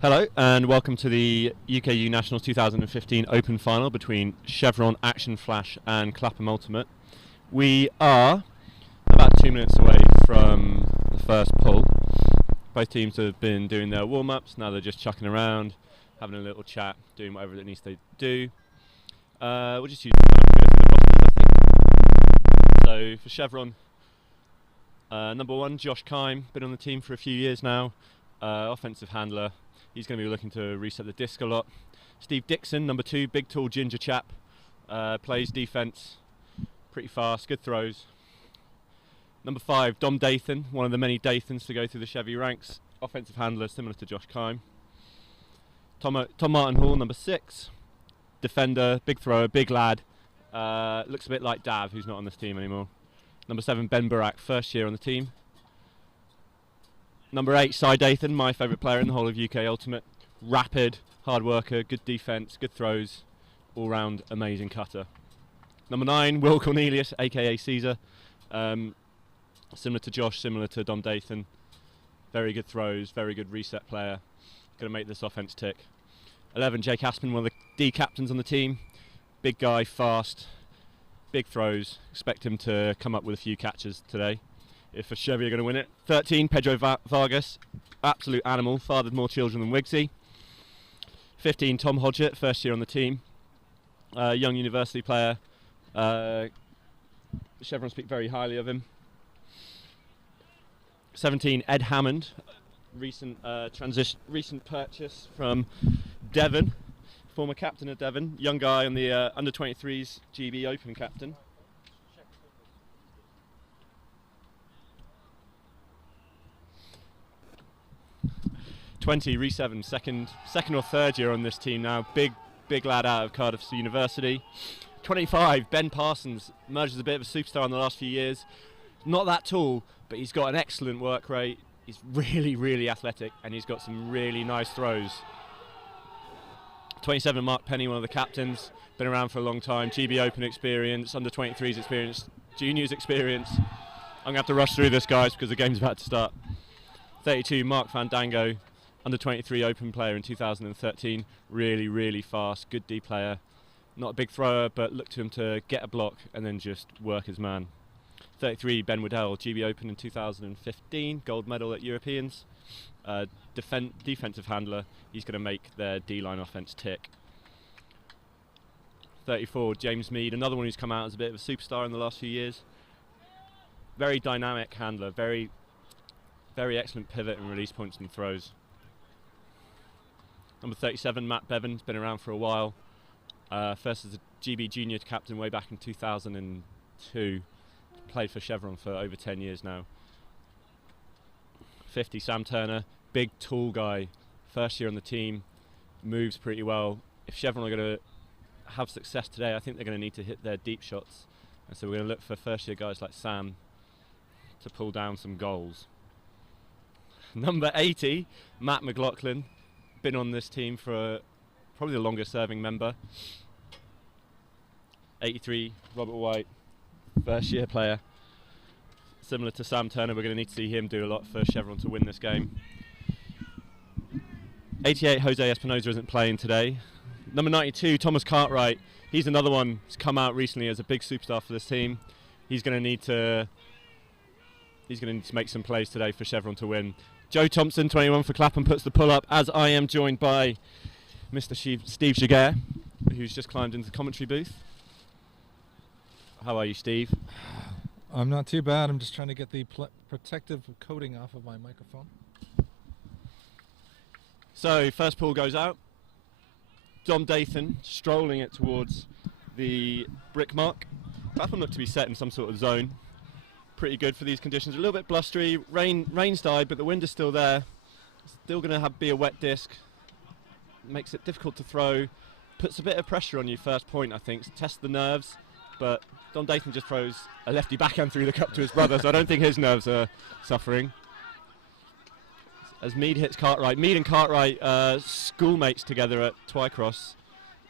Hello and welcome to the UKU Nationals 2015 Open Final between Chevron Action Flash and Clapham Ultimate. We are about 2 minutes away from the first pull. Both teams have been doing their warm-ups, now they're just chucking around, having a little chat, doing whatever it needs to do. We'll just use time to go through the rosters, I think. So for Chevron, number 1, Josh Kime, been on the team for a few years now, offensive handler. He's going to be looking to reset the disc a lot. Steve Dixon, number 2, big tall ginger chap, plays defence, pretty fast, good throws. Number 5, Dom Dathan, one of the many Dathans to go through the Chevy ranks, offensive handler similar to Josh Kime. Tom Martin Hall, number 6, defender, big thrower, big lad, looks a bit like Dav, who's not on this team anymore. Number 7, Ben Burak, first year on the team. Number 8, Cy Dathan, my favourite player in the whole of UK Ultimate. Rapid, hard worker, good defence, good throws, all-round amazing cutter. Number 9, Will Cornelius, aka Caesar. Similar to Josh, similar to Dom Dathan. Very good throws, very good reset player. Going to make this offence tick. 11, Jake Aspin, one of the D captains on the team. Big guy, fast, big throws. Expect him to come up with a few catches today if a Chevy are going to win it. 13, Pedro Vargas, absolute animal, fathered more children than Wigsy. 15, Tom Hodgett, first year on the team, young university player. Chevron speak very highly of him. 17, Ed Hammond, recent purchase from Devon, former captain of Devon, young guy on the under 23s GB Open captain. 20, Reece Evans, second or third year on this team now. Big lad out of Cardiff University. 25, Ben Parsons, emerged as a bit of a superstar in the last few years. Not that tall, but he's got an excellent work rate. He's really athletic, and he's got some really nice throws. 27, Mark Penny, one of the captains, been around for a long time. GB Open experience, under 23s experience, juniors experience. I'm going to have to rush through this, guys, because the game's about to start. 32, Mark Fandango, under 23 Open player in 2013. Really fast, good D player. Not a big thrower, but look to him to get a block and then just work his man. 33, Ben Waddell, GB Open in 2015, gold medal at Europeans. Defensive handler, he's going to make their D-line offense tick. 34, James Mead, another one who's come out as a bit of a superstar in the last few years. Very dynamic handler, very excellent pivot and release points and throws. Number 37, Matt Bevan's been around for a while. First as a GB junior captain way back in 2002. Played for Chevron for over 10 years now. 50, Sam Turner, big tall guy, first year on the team, moves pretty well. If Chevron are going to have success today, I think they're going to need to hit their deep shots. And so we're going to look for first year guys like Sam to pull down some goals. Number 80, Matt McLaughlin, been on this team for probably the longest serving member. 83, Robert White, first year player. Similar to Sam Turner, we're going to need to see him do a lot for Chevron to win this game. 88, Jose Espinoza isn't playing today. Number 92, Thomas Cartwright, he's another one who's come out recently as a big superstar for this team. He's going to need to make some plays today for Chevron to win. Joe Thompson, 21 for Clapham, puts the pull up, as I am joined by Mr. Steve Giguere, who's just climbed into the commentary booth. How are you, Steve? I'm not too bad. I'm just trying to get the protective coating off of my microphone. So, first pull goes out. Dom Dathan strolling it towards the brick mark. Clapham look to be set in some sort of zone. Pretty good for these conditions. A little bit blustery. Rain's died, but the wind is still there. Still going to be a wet disc. Makes it difficult to throw. Puts a bit of pressure on you first point, I think. Test the nerves, but Dom Dathan just throws a lefty backhand through the cup to his brother, so I don't think his nerves are suffering. As Mead hits Cartwright. Mead and Cartwright schoolmates together at Twycross,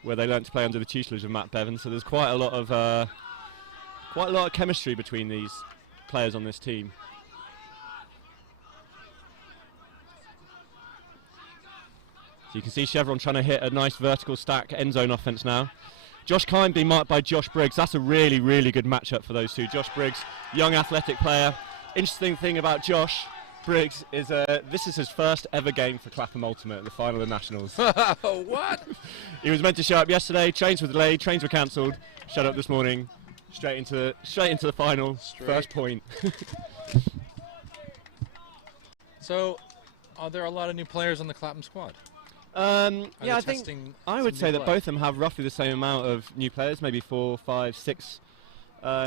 where they learnt to play under the tutelage of Matt Bevan. So there's quite a lot of chemistry between these players on this team. So you can see Chevron trying to hit a nice vertical stack end zone offense now. Josh Kine being marked by Josh Briggs. That's a really, really good matchup for those two. Josh Briggs, young athletic player. Interesting thing about Josh Briggs is this is his first ever game for Clapham Ultimate at the final of Nationals. What? He was meant to show up yesterday. Trains were delayed. Trains were cancelled. Showed up this morning. Straight into the final. First point. So, are there a lot of new players on the Clapham squad? Yeah, I think I would say that both of them have roughly the same amount of new players, maybe 4, 5, 6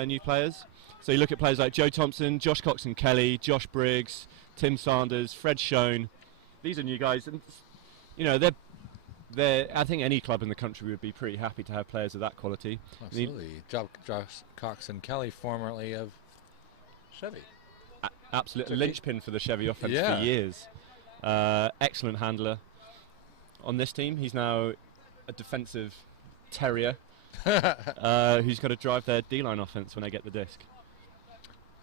new players. So you look at players like Joe Thompson, Josh Coxon-Kelly, Josh Briggs, Tim Sanders, Fred Schoen. These are new guys, and you know they're. I think any club in the country would be pretty happy to have players of that quality. Absolutely, Josh Coxon-Kelly, formerly of Chevy. Absolutely, linchpin for the Chevy offense for years. Excellent handler. On this team, he's now a defensive terrier who's got to drive their D-line offense when they get the disc.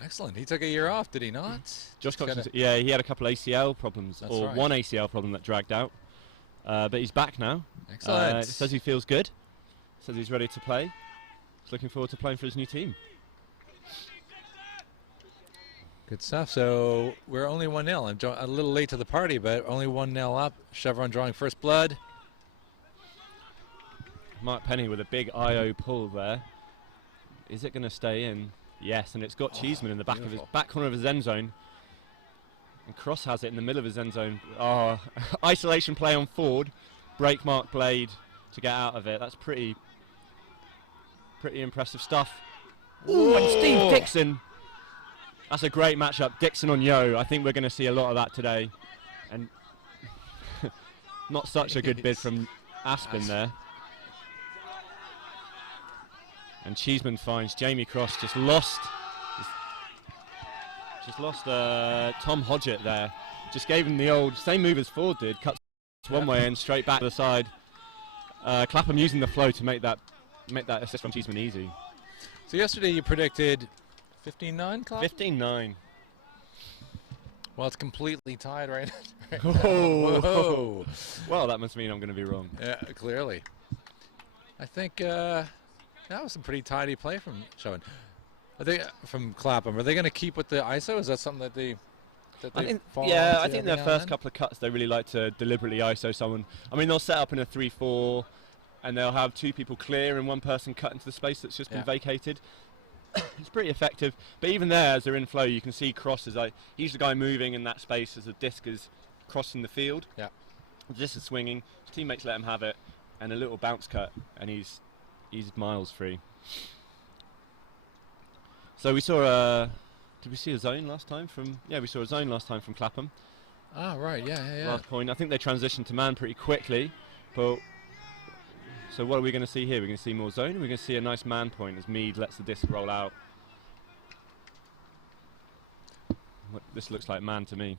Excellent. He took a year off, did he not? Josh Coxon, yeah, he had a couple ACL problems, one ACL problem that dragged out. But he's back now. Excellent. Says he feels good. Says he's ready to play. He's looking forward to playing for his new team. Good stuff. So we're only 1-0. I'm a little late to the party, but only 1-0 up. Chevron drawing first blood. Mark Penny with a big IO pull there. Is it going to stay in? Yes, and it's got Cheeseman in the back of his back corner of his end zone. And Cross has it in the middle of his end zone. Oh, isolation play on Ford. Break Mark Blade to get out of it. That's pretty impressive stuff. Ooh, and Steve Dixon. That's a great matchup. Dixon on Yo. I think we're going to see a lot of that today. And not such a good bid from Aspen there. And Cheeseman finds Jamie Cross just lost Tom Hodgett there. Just gave him the old same move as Ford did. Cuts one way and straight back to the side. Clapham using the flow to make that assist from Cheeseman easy. So yesterday you predicted 15-9, Clapham? 15-9. Well, it's completely tied right now. Oh. Whoa. Well, that must mean I'm going to be wrong. Yeah, clearly. I think that was some pretty tidy play from Schoen. From Clapham. Are they going to keep with the ISO? Is that something that they I think their first couple of cuts they really like to deliberately ISO someone. I mean, they'll set up in a 3-4 and they'll have two people clear and one person cut into the space that's just been vacated. It's pretty effective, but even there, as they're in flow, you can see Cross is he's the guy moving in that space as the disc is crossing the field. Yeah, this is swinging. His teammates let him have it, and a little bounce cut, and he's miles free. So we saw did we see a zone last time from? Yeah, we saw a zone last time from Clapham. Ah, right, yeah. Last point. I think they transitioned to man pretty quickly, but. So what are we going to see here? We're going to see more zone, and we're going to see a nice man point as Mead lets the disc roll out. This looks like man to me.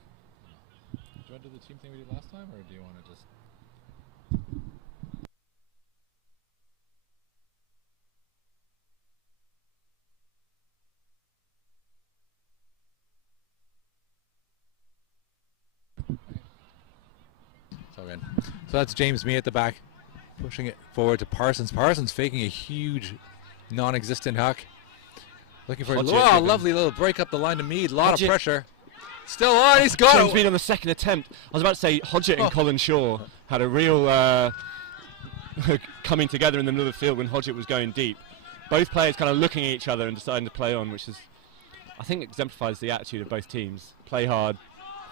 Do you want to do the team thing we did last time, or do you want to just... So that's James Mee at the back. Pushing it forward to Parsons. Parsons faking a huge non-existent huck. Looking for a lovely little break up the line to Mead. A lot of pressure. Still on, he's got James Mead on the second attempt. I was about to say Hodgett and Colin Shaw had a real coming together in the middle of the field when Hodgett was going deep. Both players kind of looking at each other and deciding to play on, which is, I think, exemplifies the attitude of both teams. Play hard.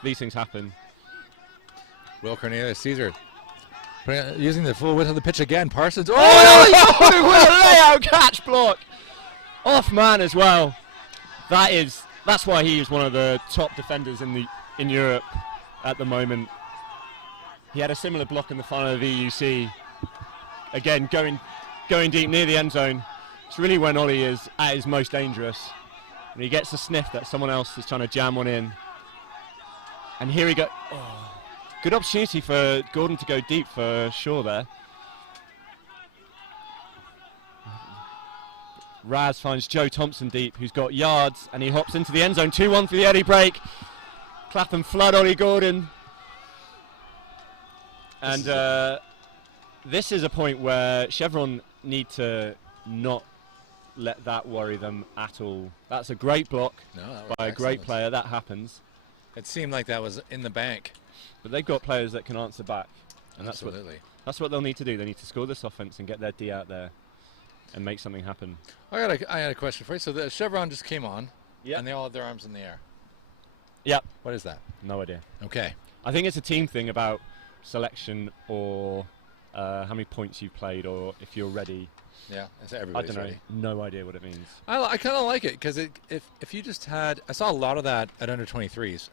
These things happen. Will Cornelius Caesar using the full width of the pitch again. Parsons. Oh, no, what a layout catch block! Off man as well. That's why he is one of the top defenders in Europe at the moment. He had a similar block in the final of the EUC. Again, going deep near the end zone. It's really when Ollie is at his most dangerous. And he gets a sniff that someone else is trying to jam one in. And here we go. Oh. Good opportunity for Gordon to go deep for Shaw there. Raz finds Joe Thompson deep, who's got yards, and he hops into the end zone. 2-1 for the Eddie break. Clapham flood Ollie Gordon. And this is a point where Chevron need to not let that worry them at all. That's a great block by a great player. That happens. It seemed like that was in the bank. But they've got players that can answer back. And Absolutely. That's what they'll need to do. They need to score this offense and get their D out there and make something happen. I had a question for you. So the Chevron just came on, and they all have their arms in the air. Yep. What is that? No idea. Okay. I think it's a team thing about selection or how many points you've played or if you're ready. Yeah, everybody's I don't know. ready. No idea what it means. I kind of like it because if you just had, I saw a lot of that at under 23s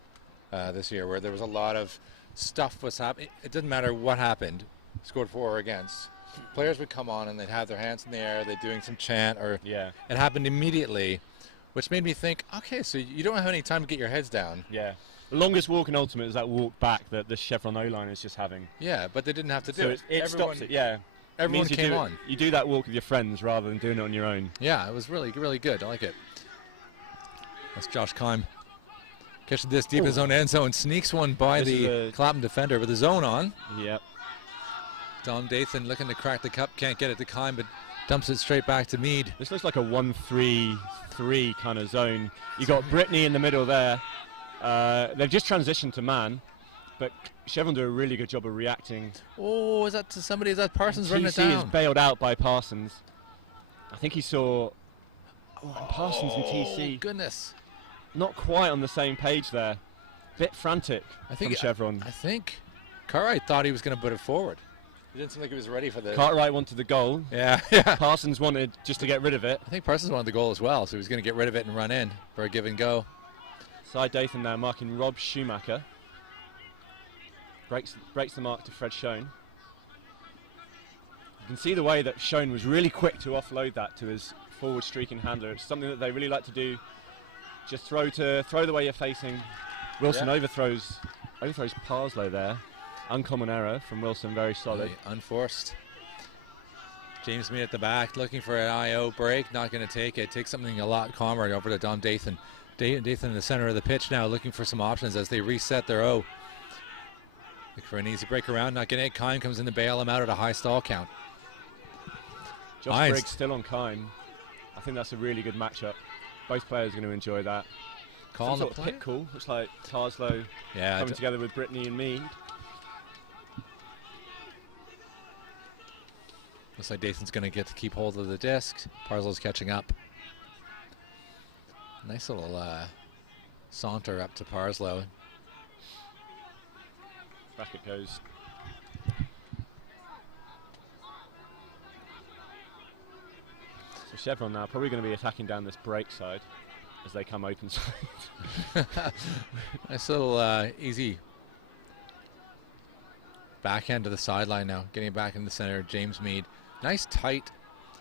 this year, where there was a lot of stuff was happening. It didn't matter what happened, scored for or against. Players would come on and they'd have their hands in the air, they're doing some chant, or it happened immediately, which made me think, okay, so you don't have any time to get your heads down. Yeah. The longest walk in Ultimate is that walk back that the Chevron O-line is just having. Yeah, but they didn't have to do so it. It stops it, yeah. Everyone came on. You do that walk with your friends rather than doing it on your own. Yeah, it was really, really good. I like it. That's Josh Kime. Catches this deep in his own end zone. Sneaks one by the Clapham defender with the zone on. Yep. Dom Dathan looking to crack the cup. Can't get it to Kime, but dumps it straight back to Mead. This looks like a 1-3-3 kind of zone. You got Brittany in the middle there. They've just transitioned to man, but Chevron do a really good job of reacting. Oh, is that to somebody? Is that Parsons running it TC down? is bailed out by Parsons. I think he saw Parsons and TC. Oh, goodness. Not quite on the same page there. Bit frantic from Chevron. I think Cartwright thought he was going to put it forward. It didn't seem like he was ready for the... Cartwright wanted the goal. Yeah. Parsons wanted just to get rid of it. I think Parsons wanted the goal as well, so he was going to get rid of it and run in for a give and go. Cy Dathan now marking Rob Schumacher. Breaks the mark to Fred Schoen. You can see the way that Schoen was really quick to offload that to his forward streaking handler. It's something that they really like to do. Just throw the way you're facing. Wilson overthrows Parslow there. Uncommon error from Wilson, very solid. Really unforced. James Mead at the back, looking for an IO break, not going to take it. Takes something a lot calmer over to Dom Dathan. Dathan in the center of the pitch now, looking for some options as they reset their O. Look for an easy break around, not getting it. Kime comes in to bail him out at a high stall count. Josh Briggs still on Kime. I think that's a really good matchup. Both players are going to enjoy that. Calling the pit call. Looks like Parslow coming together with Brittany and Mead. Looks like Dathan's going to get to keep hold of the disc. Parslow's catching up. Nice little saunter up to Parslow. Back it goes. So Chevron now probably going to be attacking down this break side as they come open side. Nice little easy backhand to the sideline now. Getting it back in the center, James Mead. Nice tight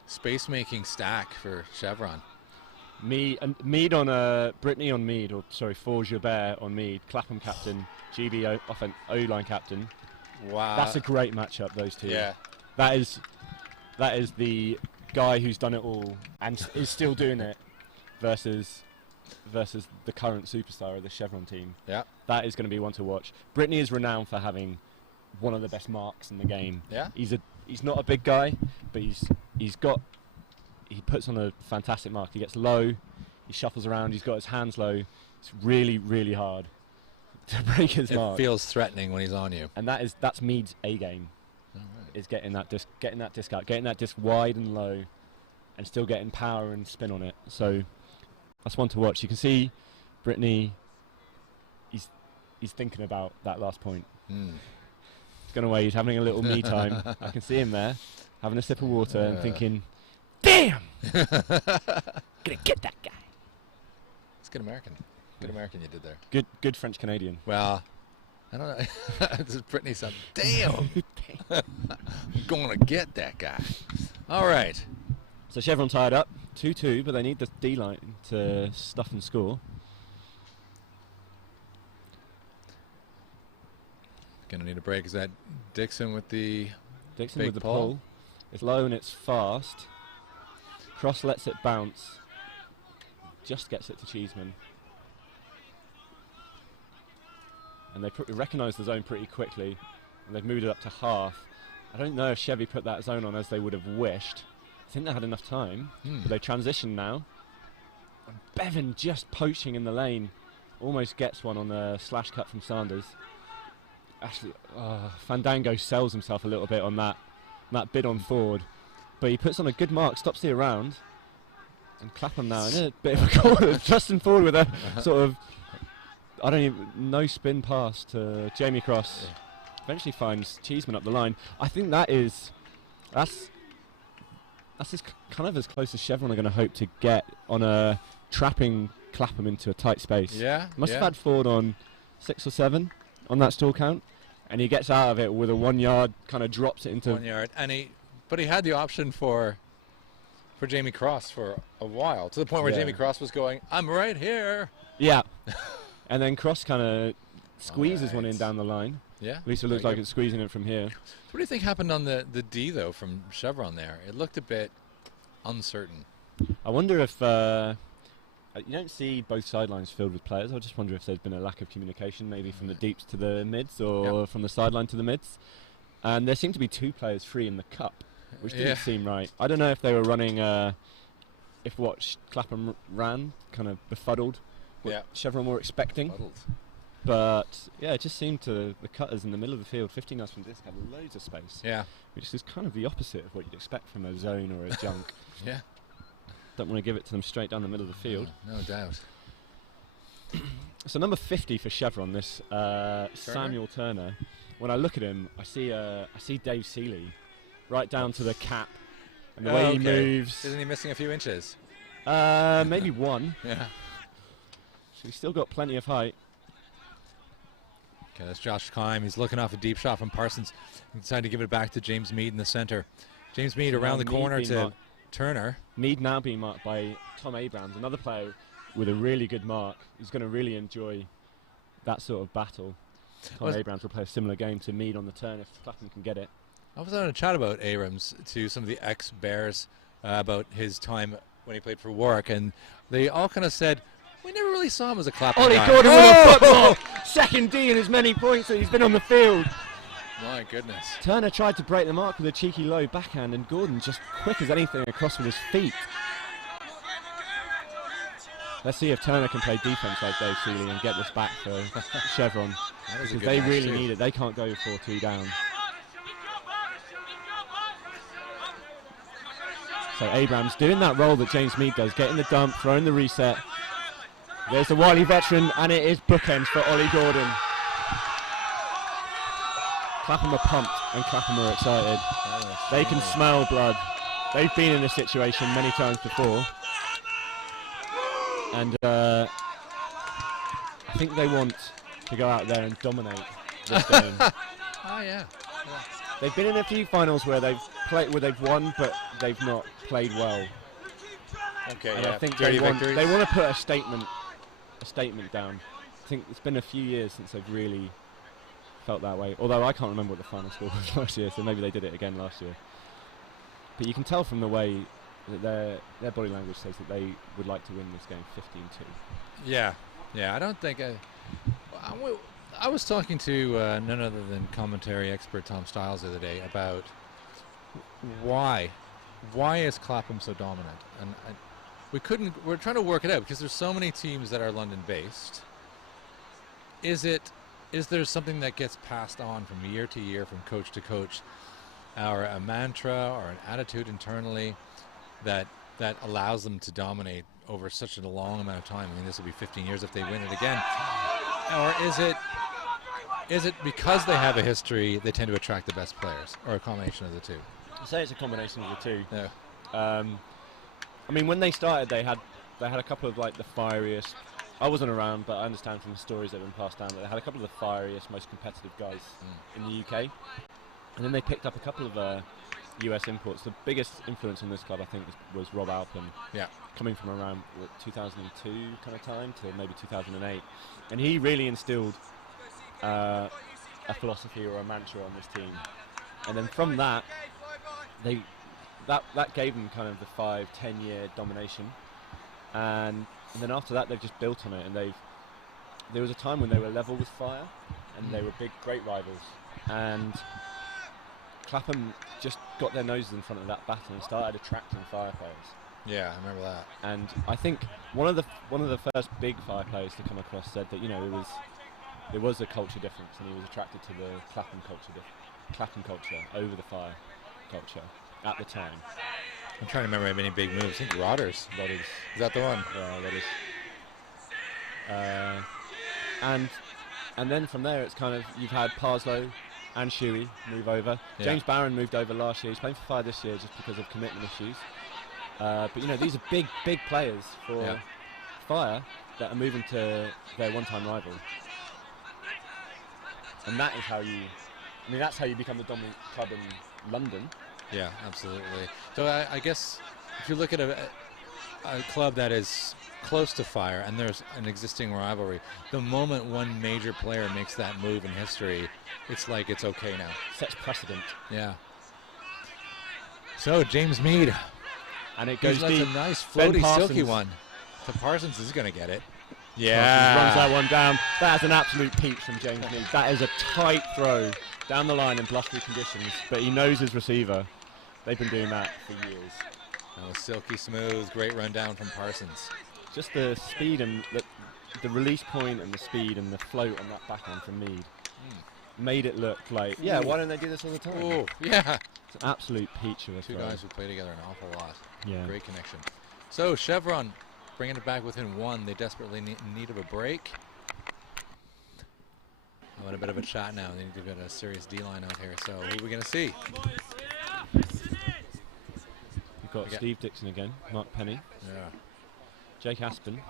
space-making stack for Chevron. Mead on Brittany on Mead, or sorry, for Giguere on Mead. Clapham captain, GB O-line captain. Wow, that's a great matchup. Those two. Yeah, that is the guy who's done it all and is still doing it versus the current superstar of the Chevron team. Yeah, that is going to be one to watch. Brittany is renowned for having one of the best marks in the game. Yeah, he's not a big guy, but he puts on a fantastic mark. He gets low, he shuffles around, he's got his hands low. It's really, really hard to break his mark. It feels threatening when he's on you. And that's Mead's A game. Oh, right. Is getting that disc out, getting that disc wide and low, and still getting power and spin on it. So that's one to watch. You can see Brittany, he's thinking about that last point. He's gone away, he's having a little me time. I can see him there, having a sip of water and thinking, damn! Gonna get that guy. It's good American. Good American you did there. Good French Canadian. Well, I don't know. This is Brittany said, damn! I'm gonna get that guy. All right. So Chevron tied up, 2-2, but they need the D-line to stuff and score. Gonna need a break. Is that Dixon with the pull? It's low and it's fast. Cross lets it bounce. Just gets it to Cheeseman. And they recognise the zone pretty quickly. and they've moved it up to half. I don't know if Chevy put that zone on as they would have wished. I think they had enough time, but they transition now. And Bevan just poaching in the lane, almost gets one on a slash cut from Sanders. Actually, Fandango sells himself a little bit on that bid on forward, but he puts on a good mark, stops the around, and Clapham now in a bit of a corner, thrusting forward with a sort of no spin pass to Jamie Cross. Yeah. Eventually finds Cheeseman up the line. I think that's kind of as close as Chevron are going to hope to get on a trapping Clapham into a tight space. Yeah. Must have had forward on 6 or 7 on that stall count, and he gets out of it with a 1 yard, kind of drops it into 1 yard, but he had the option for Jamie Cross for a while, to the point where Jamie Cross was going, "I'm right here." Yeah, and then Cross kind of squeezes one in down the line. Yeah, at least it looks like it's squeezing it from here. What do you think happened on the D though from Chevron there? It looked a bit uncertain. I wonder if you don't see both sidelines filled with players. I just wonder if there's been a lack of communication, maybe from the deeps to the mids, or from the sideline to the mids. And there seemed to be 2 players free in the cup, which didn't seem right. I don't know if they were running, if what Clapham ran kind of befuddled what Chevron were expecting. But yeah, it just seemed to the cutters in the middle of the field, 15 yards from disc, had loads of space. Yeah, which is kind of the opposite of what you'd expect from a zone or a junk. Yeah, don't want to give it to them straight down the middle of the field. No doubt. So number 50 for Chevron, this Samuel Turner. When I look at him, I see Dave Seeley right down to the cap, and the way he moves. Isn't he missing a few inches? Maybe 1. Yeah. So he's still got plenty of height. Okay, that's Josh Kime. He's looking off a deep shot from Parsons. He decided to give it back to James Mead in the center. James Mead around the corner to Turner. Mead now being marked by Tom Abrams, another player with a really good mark. He's going to really enjoy that sort of battle. Tom Abrams will play a similar game to Mead on the turn if Clapham can get it. I was on a chat about Abrams to some of the ex-Bears about his time when he played for Warwick, and they all kind of said, we never really saw him as a Clapham Ollie guy. Gordon with a football! Second D in as many points that he's been on the field. My goodness. Turner tried to break the mark with a cheeky low backhand, and Gordon just quick as anything across with his feet. Let's see if Turner can play defense like Dave Seeley and get this back for Chevron. Because they really need it. They can't go 4-2 down. So Abrams doing that role that James Mead does, getting the dump, throwing the reset. There's the wily veteran, and it is bookends for Ollie Gordon. Clapham are pumped and Clapham are excited. They can smell blood. They've been in this situation many times before. And I think they want to go out there and dominate this game. They've been in a few finals where they've won, but they've not played well. Okay, and I think they want to put a statement down. I think it's been a few years since they've really felt that way. Although I can't remember what the final score was last year, so maybe they did it again last year. But you can tell from the way that their body language says that they would like to win this game 15-2. Yeah, I don't think I was talking to none other than commentary expert Tom Stiles the other day about why is Clapham so dominant, and we're trying to work it out because there's so many teams that are London based. Is there something that gets passed on from year to year, from coach to coach, or a mantra or an attitude internally that allows them to dominate over such a long amount of time? I mean, this will be 15 years if they win it again. Or is it because they have a history, they tend to attract the best players, or a combination of the two? I'd say it's a combination of the two. Yeah. I mean, when they started, they had a couple of like the fieriest. I wasn't around, but I understand from the stories that have been passed down that they had a couple of the fieriest, most competitive guys in the UK, and then they picked up a couple of US imports. The biggest influence in this club, I think, was Rob Alpin. Yeah. Coming from around 2002 kind of time to maybe 2008, and he really instilled a philosophy or a mantra on this team, and then from that, that gave them kind of the 5-10 year domination, and then after that they've just built on it, and there was a time when they were level with Fire, and they were great rivals. And Clapham just got their noses in front of that battle and started attracting fire players. Yeah, I remember that. And I think one of the first big fire players to come across said that there was a culture difference, and he was attracted to the Clapham culture over the fire culture at the time. I'm trying to remember any big moves. I think Rodders. Is Is that the one? that is. And then from there, it's kind of you've had Parslow and Shuey move over. Yeah. James Barron moved over last year. He's playing for Fire this year just because of commitment issues. But these are big players for Fire that are moving to their one-time rival. And that is how that's how you become the dominant club in London. Yeah, absolutely. So I guess if you look at a club that is close to Fire and there's an existing rivalry, the moment one major player makes that move in history, it's like it's okay now. Sets precedent. Yeah. So James Mead. And it goes That's deep. a nice Ben floaty, Parsons. silky one. So Parsons is going to get it. Parsons runs that one down. That is an absolute peach from James Mead. That is a tight throw down the line in blustery conditions, but he knows his receiver. They've been doing that for years. That was silky smooth, great run down from Parsons. Just the speed and the release point and the speed and the float on that backhand from Mead made it look like, why don't they do this all the time? Oh, yeah. It's an absolute peach of a Two throw. guys who play together an awful lot. Yeah. Great connection. So Chevron bringing it back within one. They desperately in need of a break. I want a bit of a chat now. They need to get a serious D-line out here. So who are we going to see? You've got Steve Dixon again, Mark Penny. Yeah. Jake Aspen.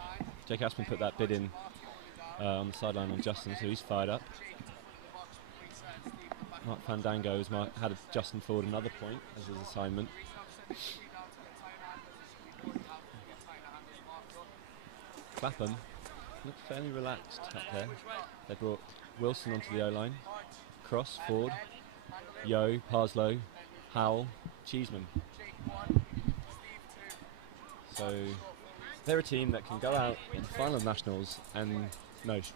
Jake Aspen put that bid in on the sideline on Justin, so he's fired up. Mark Fandango has had Justin forward another point as his assignment. Clapham looked fairly relaxed up there. They brought Wilson onto the O-line. Cross, Ford, Yo, Parslow, Howell, Cheeseman. So they're a team that can go out in the final of Nationals and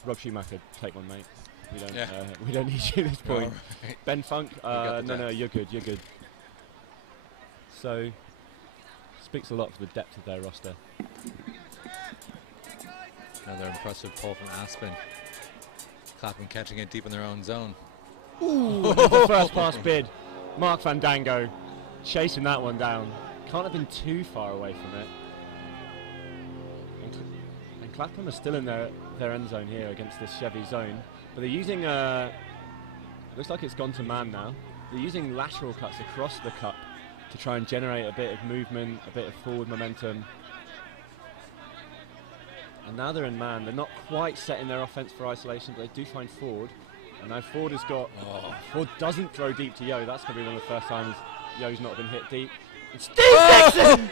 Rob Schumacher, take one, mate. We don't need you at this point. Right. Ben Funk, no, you're good. So speaks a lot for the depth of their roster. Another impressive pull from Aspen. Clapham catching it deep in their own zone. Ooh, the first pass bid. Mark Fandango chasing that one down. Can't have been too far away from it. And Clapham are still in their end zone here against this Chevy zone. But they're using, looks like it's gone to man now. They're using lateral cuts across the cup to try and generate a bit of movement, a bit of forward momentum. And now they're in man. They're not quite setting their offense for isolation, but they do find Ford. And now Ford has got, Ford doesn't throw deep to Yo. That's going to be one of the first times Yo's not been hit deep. And Steve Dixon!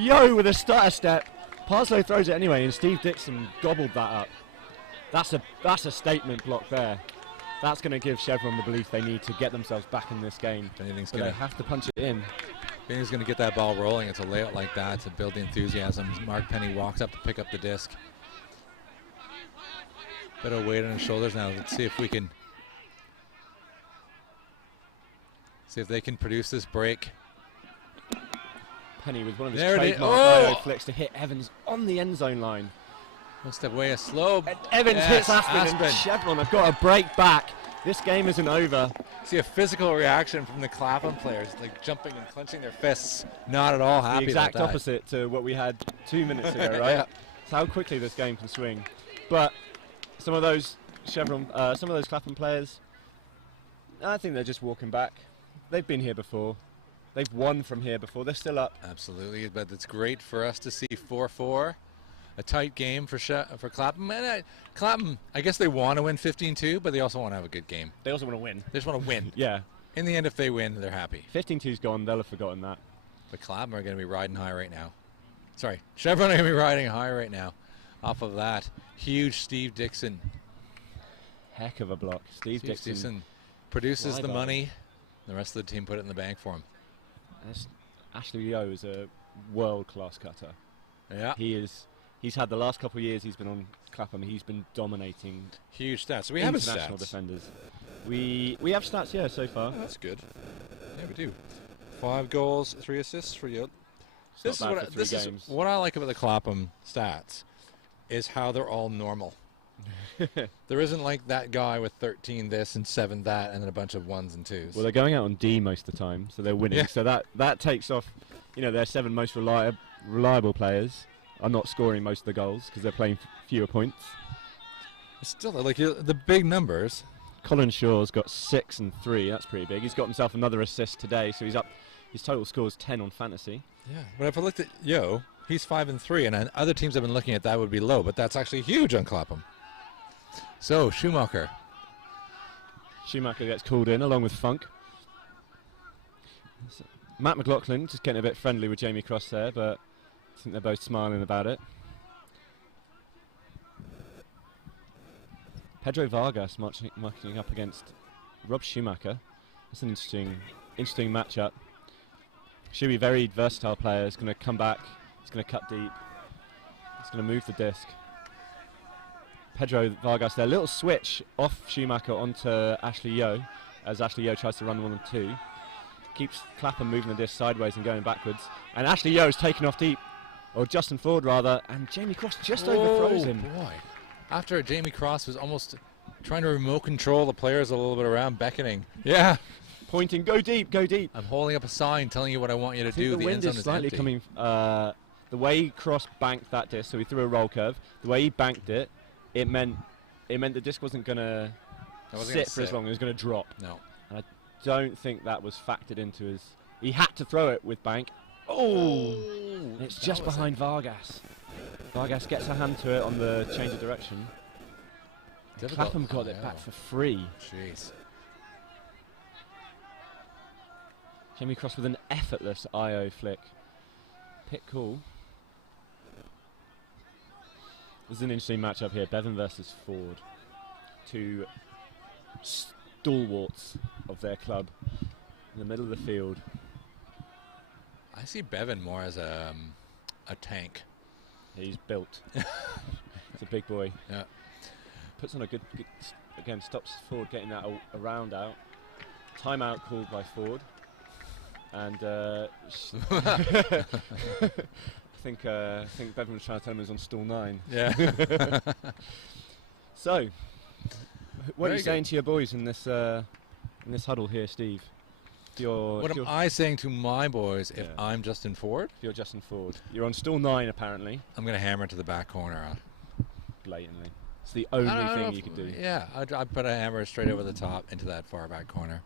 Yo with a stutter step. Parslow throws it anyway, and Steve Dixon gobbled that up. That's a statement block there. That's going to give Chevron the belief they need to get themselves back in this game. But they have to punch it in. Anything's going to get that ball rolling. It's a layout like that to build the enthusiasm. Mark Penny walks up to pick up the disc. Bit of weight on his shoulders now. Let's see if we can if they can produce this break. Penny with one of his There it is. trademark flicks to hit Evans on the end zone line. One step away, a slow. And Evans hits Aspen, and Chevron have got to break back. This game isn't over. See a physical reaction from the Clapham players, like jumping and clenching their fists. Not at all happy The exact about that. opposite to what we had 2 minutes ago, right? Yeah. It's how quickly this game can swing. But some of those Clapham players, I think they're just walking back. They've been here before. They've won from here before. They're still up. Absolutely, but it's great for us to see 4-4. A tight game for Clapham. And Clapham, I guess they want to win 15-2, but they also want to have a good game. They also want to win. They just want to win. Yeah. In the end, if they win, they're happy. 15-2's gone. They'll have forgotten that. But Clapham are going to be riding high right now. Sorry, Chevron are going to be riding high right now. Off of that, huge Steve Dixon. Heck of a block. Steve Dixon produces the money. The rest of the team put it in the bank for him. Ashley Yo is a world-class cutter. Yeah. He he's had the last couple of years he's been on Clapham, he's been dominating Huge stats. So we have international stats. defenders. We have stats, yeah, so far. Oh, that's good. Yeah, we do. 5 goals, 3 assists for you. It's not bad for 3 games. Is what I like about the Clapham stats is how they're all normal. There isn't like that guy with 13 this and 7 that and then a bunch of 1s and 2s. Well, they're going out on D most of the time, so they're winning. Yeah. So that takes off, their 7 most reliable players are not scoring most of the goals because they're playing fewer points. Still, like the big numbers. Colin Shaw's got 6 and 3. That's pretty big. He's got himself another assist today, so he's up. His total score is 10 on fantasy. Yeah, but if I looked at Yo, he's 5 and 3, and other teams I've been looking at that would be low, but that's actually huge on Clapham. So Schumacher Gets called in along with Funk. So Matt McLaughlin just getting a bit friendly with Jamie Cross there, but I think they're both smiling about it. Pedro Vargas marching up against Rob Schumacher. That's an interesting matchup. Should be very versatile player. He's going to come back. He's going to cut deep. He's going to move the disc. Pedro Vargas there. Little switch off Schumacher onto Ashley Yo as Ashley Yo tries to run 1 and 2. Keeps Clapham moving the disc sideways and going backwards. And Ashley Yo is taken off deep. Or Justin Ford rather. And Jamie Cross just overthrows him. Boy. After Jamie Cross was almost trying to remote control the players a little bit around, beckoning. Yeah. Pointing, go deep, go deep. I'm holding up a sign telling you what I want you to do. The wind is slightly empty. coming. The way Cross banked that disc, so he threw a roll curve. The way he banked it, it meant the disc wasn't going to sit for as long. It was going to drop. No. And I don't think that was factored into his. He had to throw it with bank. Oh! And it's just behind Vargas. Vargas gets a hand to it on the change of direction. Clapham got it back for free. Jeez. Jamie Cross with an effortless IO flick. Pick cool. This is an interesting matchup here. Bevan versus Ford. 2 stalwarts of their club in the middle of the field. I see Bevan more as a tank. He's built. He's a big boy. Yeah. Puts on a good again, stops Ford getting that around out. Timeout called by Ford. And I think Bevan was trying to tell him he was on stall 9. Yeah. So, what are you Very saying to your boys in this huddle here, Steve? What am I saying to my boys if I'm Justin Ford? If you're Justin Ford, you're on stall 9 apparently. I'm going to hammer to the back corner. Blatantly, it's the only thing you could do. Yeah, I'd put a hammer straight over the top into that far back corner.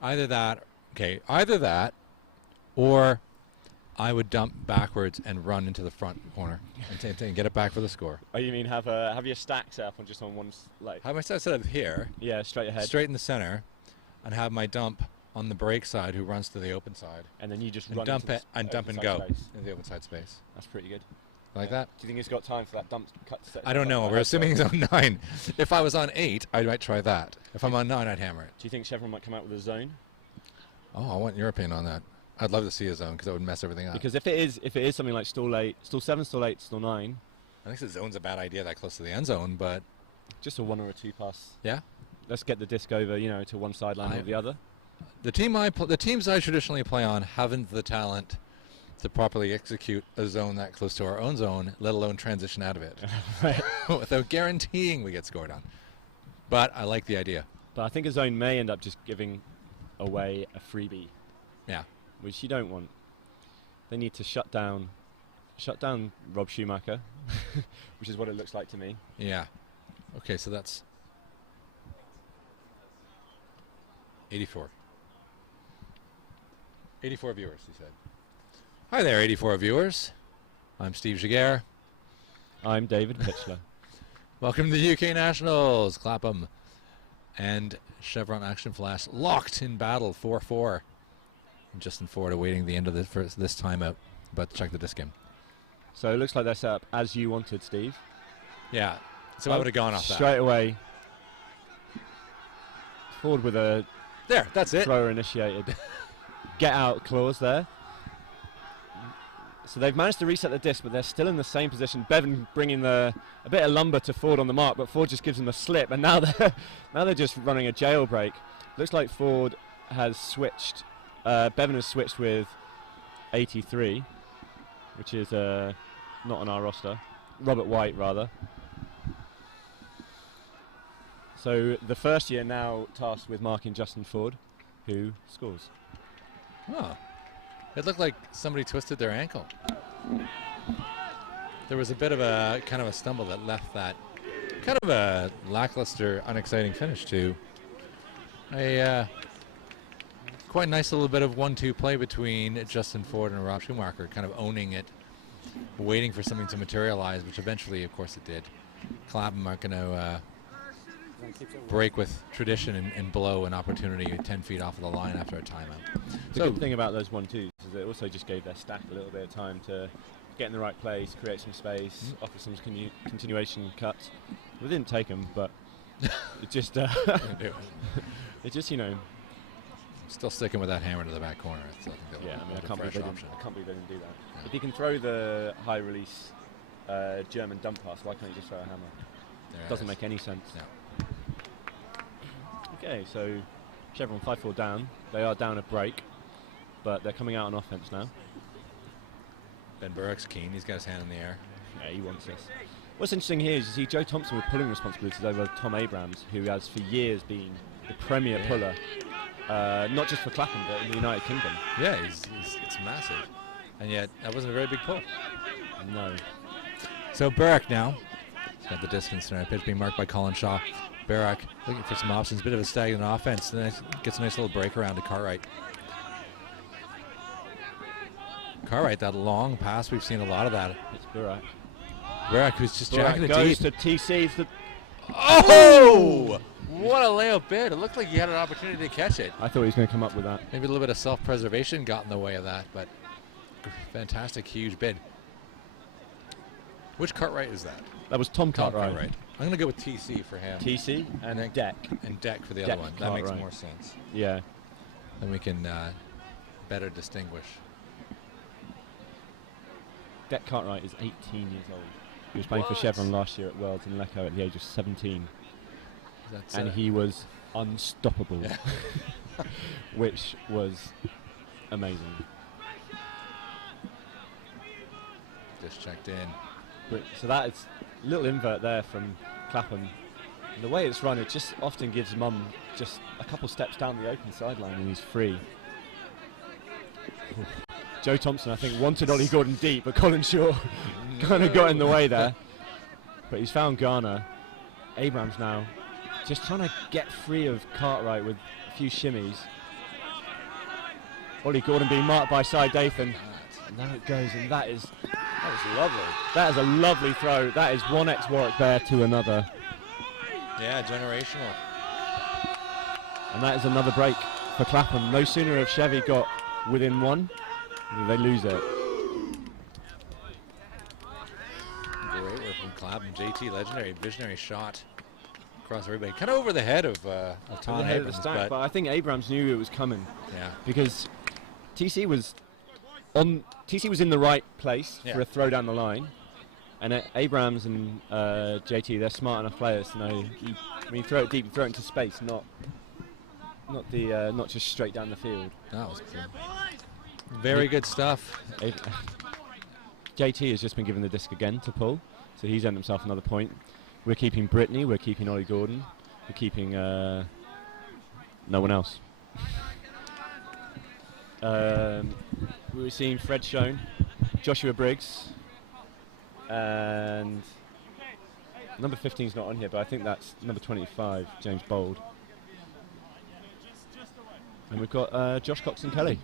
Either that, or I would dump backwards and run into the front corner and get it back for the score. Oh, you mean have your stack set up on just on one leg? Have my stack set up here. Yeah, straight ahead. Straight in the center, and have my dump on the break side who runs to the open side. And then you just and run dump it and dump and go space. in the open side space. That's pretty good. Like that? Do you think he's got time for that dump cut to set? I don't know. We're assuming he's on 9. If I was on 8, I might try that. If I'm on 9, I'd hammer it. Do you think Chevron might come out with a zone? Oh, I want your opinion on that. I'd love to see a zone because that would mess everything up. Because if it is something like stall 8, stall 7, stall 8, stall 9. I think the zone's a bad idea that close to the end zone, but just a 1 or a 2 pass. Yeah. Let's get the disc over, to one sideline or the other. The teams I traditionally play on haven't the talent to properly execute a zone that close to our own zone, let alone transition out of it, without guaranteeing we get scored on. But I like the idea. But I think a zone may end up just giving away a freebie. Yeah. Which you don't want. They need to shut down Rob Schumacher, which is what it looks like to me. Yeah. Okay, so that's 84. 84 viewers, he said. Hi there, 84 viewers. I'm Steve Giguere. I'm David Pichler. Welcome to the UK Nationals, Clapham and Chevron Action Flash locked in battle 4-4. Justin Ford awaiting the end of this timeout, about to check the disc in. So it looks like they're set up as you wanted, Steve. Yeah, so I would have gone off that. Straight away. Ford with a that's it. Thrower initiated. Get out clause there. So they've managed to reset the disc, but they're still in the same position. Bevan bringing a bit of lumber to Ford on the mark, but Ford just gives them a slip, and now they're just running a jailbreak. Looks like Ford has switched. Bevan has switched with 83, which is not on our roster. Robert White, rather. So the first year now tasked with marking Justin Ford, who scores. Oh. It looked like somebody twisted their ankle. There was a bit of a kind of a stumble that left that kind of a lackluster, unexciting finish to a quite nice little bit of 1-2 play between Justin Ford and Rob Schumacher, kind of owning it, waiting for something to materialize, which eventually, of course, it did. Clapham are going to break with tradition and blow an opportunity 10 feet off of the line after a timeout. The good thing about those 1-2s is it also just gave their staff a little bit of time to get in the right place, create some space, offer some continuation cuts. We didn't take them, but it just, Still sticking with that hammer to the back corner. I think I can't believe they didn't do that. Yeah. If you can throw the high release German dump pass, why can't you just throw a hammer? Doesn't make any sense. No. Okay, so Chevron 5-4 down. They are down a break, but they're coming out on offense now. Ben Burke's keen. He's got his hand in the air. Yeah, he wants this. What's interesting here is you see Joe Thompson with pulling responsibilities over Tom Abrams, who has for years been the premier puller, not just for Clapham, but in the United Kingdom. Yeah, it's massive. And yet, that wasn't a very big pull. No. So Burke now. He's got the distance tonight. Pitch being marked by Colin Shaw. Barak looking for some options, bit of a stagnant offense, and then gets a nice little break around to Cartwright. Cartwright, that long pass, we've seen a lot of that. It's Barak. Barak, who's just jacking it goes deep. to TC. Oh! What a layup bid. It looked like he had an opportunity to catch it. I thought he was going to come up with that. Maybe a little bit of self-preservation got in the way of that, but fantastic, huge bid. Which Cartwright is that? That was Tom Cartwright. I'm going to go with TC for him. TC and then Deck. And Deck for the other one. That makes more sense. Yeah. Then we can better distinguish. Deck Cartwright is 18 years old. He was playing for Chevron last year at Worlds in Lecco at the age of 17. And he was unstoppable, which was amazing. Just checked in. So that is a little invert there from Clapham. And the way it's run, it just often gives Mum just a couple steps down the open sideline and he's free. Oof. Joe Thompson, I think, wanted Ollie Gordon deep, but Colin Shaw kind of got in the way there. But he's found Garner. Abrams now just trying to get free of Cartwright with a few shimmies. Ollie Gordon being marked by Cy Dathan. And now it goes, and that was lovely. That is a lovely throw. That is one ex-Warwick Bear to another. Yeah, generational. And that is another break for Clapham. No sooner have Chevy got within one, they lose it. Great work from Clapham. JT, legendary, visionary shot across everybody. Kind of over the head of Tom Abrams. But I think Abrams knew it was coming. Yeah. Because TC was in the right place for a throw down the line. And Abrams and JT, they're smart enough players to know when you throw it deep, you throw it into space, not just straight down the field. That was cool. Very good stuff. JT has just been given the disc again to pull, so he's earned himself another point. We're keeping Brittany, we're keeping Ollie Gordon, we're keeping no one else. We're seeing Fred Schoen, Joshua Briggs, and number 15 is not on here, but I think that's number 25, James Bold. And we've got Josh Coxon Kelly.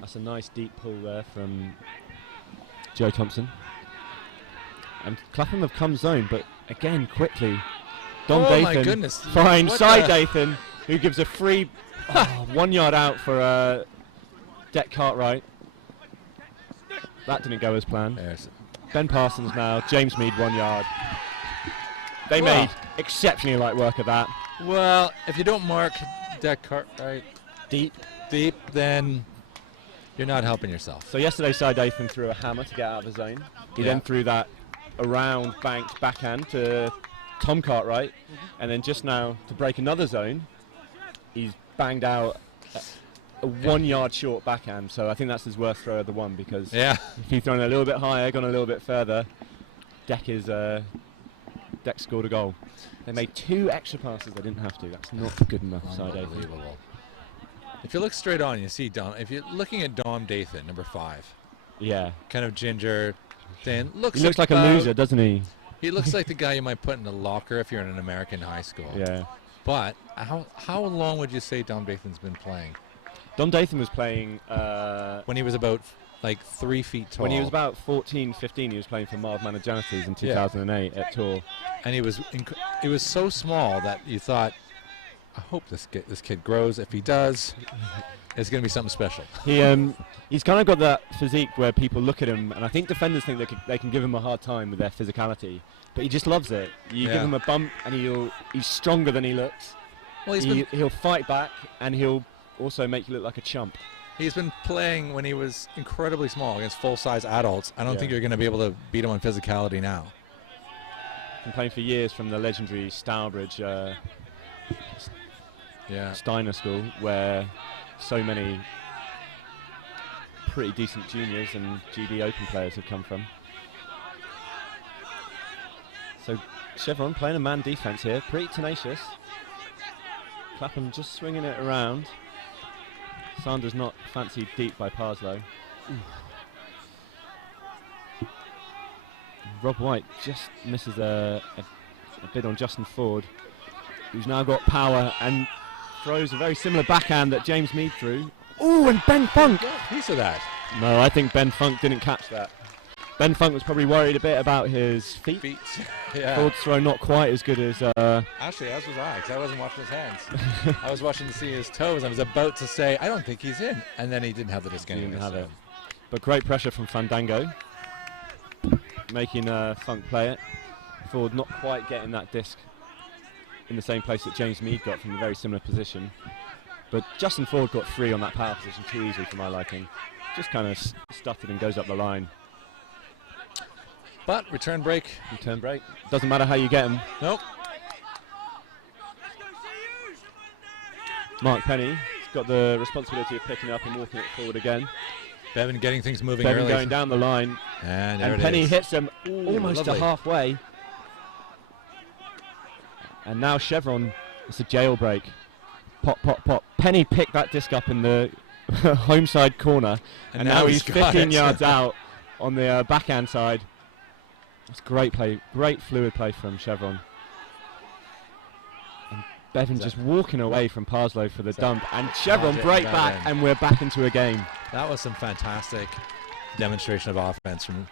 That's a nice deep pull there from Joe Thompson. And Clapham have come zone, but again, quickly, Don Dathan finds Cy Dathan, who gives a free 1 yard out for Deck Cartwright. That didn't go as planned. Yes. Ben Parsons now, James Mead 1 yard. They made exceptionally light work of that. Well, if you don't mark that cart right Deep. then you're not helping yourself. So yesterday, Dathan threw a hammer to get out of the zone. He then threw that around banked backhand to Tom Cartwright, and then just now to break another zone, he's banged out a 1 yard short backhand. So I think that's his worst throw of the one, because if he'd thrown a little bit higher, gone a little bit further, Deck scored a goal. They made 2 extra passes they didn't have to. That's not good enough. Unbelievable. If you look straight on, you see Dom. If you're looking at Dom Dathan, number 5. Yeah. Kind of ginger, thin. He looks like a loser, doesn't he? He looks like the guy you might put in a locker if you're in an American high school. Yeah. But how long would you say Dom Dathan's been playing? Dom Dathan was playing when he was about like 3 feet tall. When he was about 14, 15, he was playing for Mild Mannered Janitors in 2008 at Tour. And he was so small that you thought, I hope this kid grows. If he does, it's going to be something special. He's kind of got that physique where people look at him, and I think defenders think they can give him a hard time with their physicality, but he just loves it. You give him a bump, and he's stronger than he looks. Well, he'll fight back, and he'll also make you look like a chump. He's been playing when he was incredibly small against full-size adults. I don't think you're going to be able to beat him on physicality now. Been playing for years from the legendary Stourbridge Steiner School, where so many pretty decent juniors and GD Open players have come from. So Chevron playing a man defense here, pretty tenacious. Clapham just swinging it around. Sandra's not fancied deep by Parslow. Rob White just misses a bid on Justin Ford, who's now got power and throws a very similar backhand that James Mead threw. Oh, and Ben Funk! Piece of that. No, I think Ben Funk didn't catch that. Ben Funk was probably worried a bit about his feet. Ford's throw not quite as good as... Actually, as was I, because I wasn't watching his hands. I was watching to see his toes. I was about to say, I don't think he's in. And then he didn't have the disc anyway. Didn't have it. But great pressure from Fandango, making Funk play it. Ford not quite getting that disc in the same place that James Mead got from a very similar position. But Justin Ford got 3 on that power position too easily for my liking. Just kind of stuttered and goes up the line. But return break. Return break. Doesn't matter how you get them. Nope. Mark Penny's got the responsibility of picking up and walking it forward again. Bevan getting things moving Bevan early. going down the line. And Penny hits him almost to halfway. And now Chevron, it's a jailbreak. Pop, pop, pop. Penny picked that disc up in the home side corner. And now he's 15 yards out on the backhand side. That's great play, great fluid play from Chevron. And Bevan just walking away from Parslow for the dump. And Chevron break back, and we're back into a game. That was some fantastic demonstration of offense from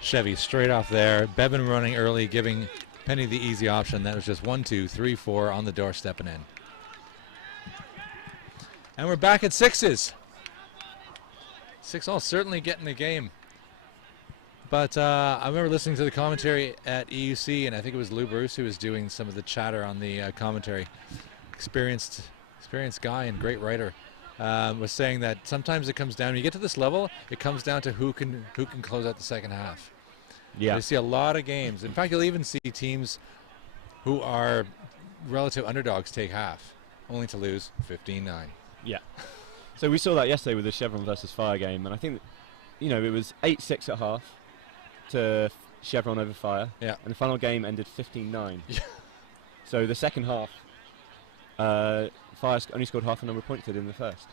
Chevy straight off there. Bevan running early, giving Penny the easy option. That was just 1, 2, 3, 4 on the doorstep and in. And we're back at 6s. 6-all, certainly getting the game. But I remember listening to the commentary at EUC, and I think it was Lou Bruce who was doing some of the chatter on the commentary. Experienced guy and great writer, was saying that sometimes it comes down, when you get to this level, it comes down to who can close out the second half. Yeah. You see a lot of games. In fact, you'll even see teams who are relative underdogs take half, only to lose 15-9. Yeah. So we saw that yesterday with the Chevron versus Fire game, and I think, it was 8-6 at half to Chevron over Fire. Yeah. And the final game ended 15-9. Yeah. So the second half, Fire only scored half the number of points did in the first.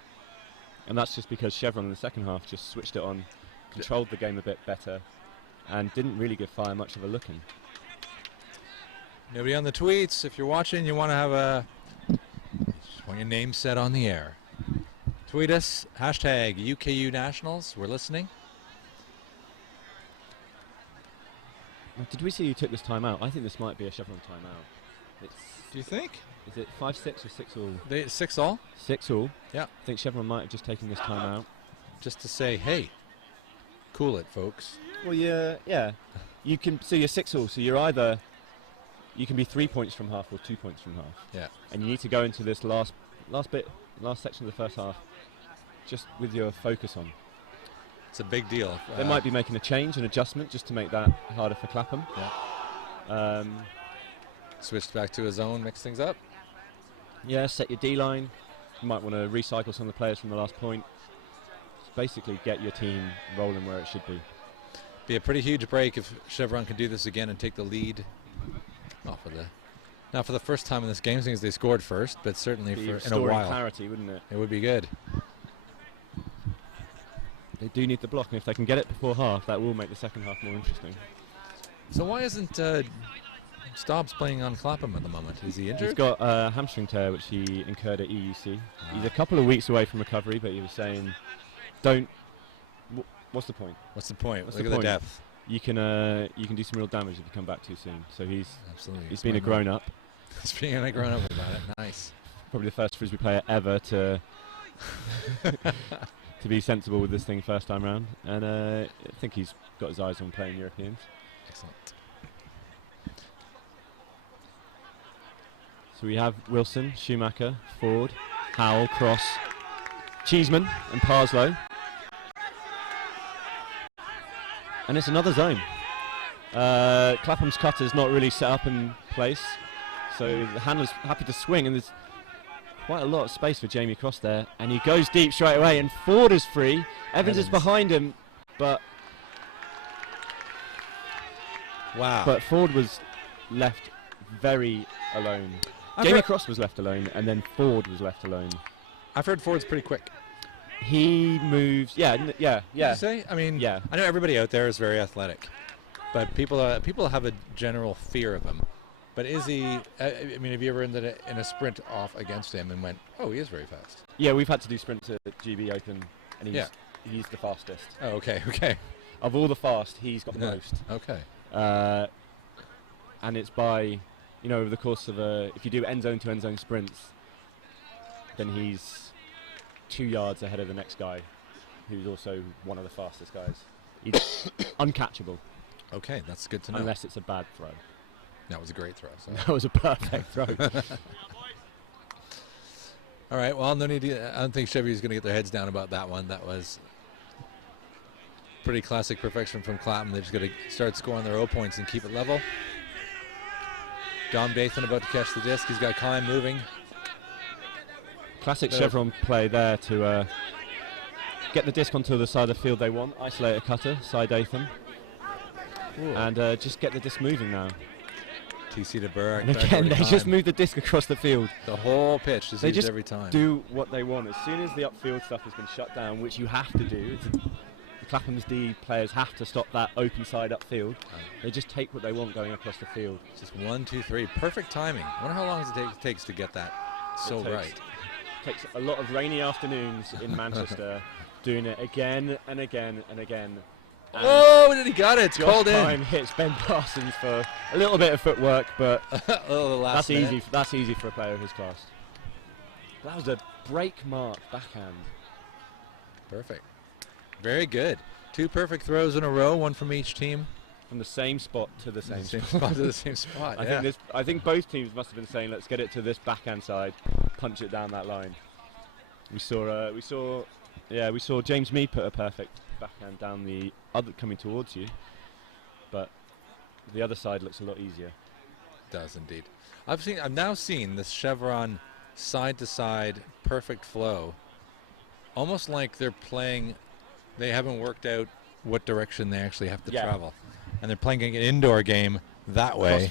And that's just because Chevron in the second half just switched it on, controlled the game a bit better, and didn't really give Fire much of a look-in. Nobody on the tweets. If you're watching, you want to have just want your name said on the air. Tweet us, hashtag UKU Nationals. We're listening. Did we see you took this time out? I think this might be a Chevron timeout. Do you think? Is it 5-6 or 6-all? 6-all? 6-all. Yeah. I think Chevron might have just taken this time out. Just to say, hey, cool it, folks. Well, yeah. You can see you're 6-all, so you're either you can be 3 points from half or 2 points from half. Yeah. And you need to go into this last section of the first half just with your focus on. It's a big deal. They might be making a change, an adjustment, just to make that harder for Clapham. Yeah. Switched back to his own, mix things up. Yeah, set your D-line. You might want to recycle some of the players from the last point. Just basically get your team rolling where it should be. Be a pretty huge break if Chevron can do this again and take the lead. Not for the first time in this game, since they scored first, but certainly in a while. Clarity, wouldn't it? It would be good. They do need the block, and if they can get it before half, that will make the second half more interesting. So why isn't Stobbs playing on Clapham at the moment? Is he injured? He's got a hamstring tear, which he incurred at EUC. He's a couple of weeks away from recovery, but he was saying, don't... What's the point? What's the point? What's Look the at point? the depth. You can do some real damage if you come back too soon. So he's been a Smart grown-up. He's being a grown-up about it. Nice. Probably the first Frisbee player ever to to be sensible with this thing first time round. And I think he's got his eyes on playing Europeans. Excellent. So we have Wilson, Schumacher, Ford, Howell, Cross, Cheeseman and Parslow. And it's another zone. Clapham's cutter's not really set up in place, so the handler's happy to swing, and there's quite a lot of space for Jamie Cross there, and he goes deep straight away, and Ford is free. Evans is behind him, but Ford was left very alone. Jamie Cross was left alone, and then Ford was left alone. I've heard Ford's pretty quick. He moves, yeah. Would you say? I mean, yeah. I know everybody out there is very athletic, but people have a general fear of him. But is he? I mean, have you ever ended in a sprint off against him and went, "Oh, he is very fast"? Yeah, we've had to do sprints at GB Open, and he's the fastest. Oh, okay. Of all the fast, he's got the most. Okay. And it's by, over the course of if you do end zone to end zone sprints, then he's 2 yards ahead of the next guy, who's also one of the fastest guys. He's uncatchable. Okay, that's good to know. Unless it's a bad throw. That was a great throw. So. That was a perfect throw. All right, well, no need to, I don't think Chevy's going to get their heads down about that one. That was pretty classic perfection from Clapham. They're just going to start scoring their 0 points and keep it level. Dom Dathan about to catch the disc. He's got Kyle moving. Classic Chevron play there to get the disc onto the side of the field they want, isolate a cutter, side Dathan, and just get the disc moving now. TC to Burke. And again, they just move the disc across the field. The whole pitch is used every time. Do what they want. As soon as the upfield stuff has been shut down, which you have to do, the Clapham's D players have to stop that open side upfield. They just take what they want going across the field. Just 1, 2, 3. Perfect timing. I wonder how long it takes to get that right. Takes a lot of rainy afternoons in Manchester doing it again and again and again. And He got it. It's called in. Time hits Ben Parsons for a little bit of footwork, but that's easy. That's easy for a player of his class. That was a break mark backhand. Perfect. Very good. 2 perfect throws in a row, one from each team. From the same spot to the same spot. To the same spot. I think both teams must have been saying, "Let's get it to this backhand side, punch it down that line." We saw James Mead put a perfect backhand down the other coming towards you, but the other side looks a lot easier. It does indeed. I've now seen this Chevron side to side perfect flow, almost like they're playing. They haven't worked out what direction they actually have to travel. And they're playing an indoor game that way.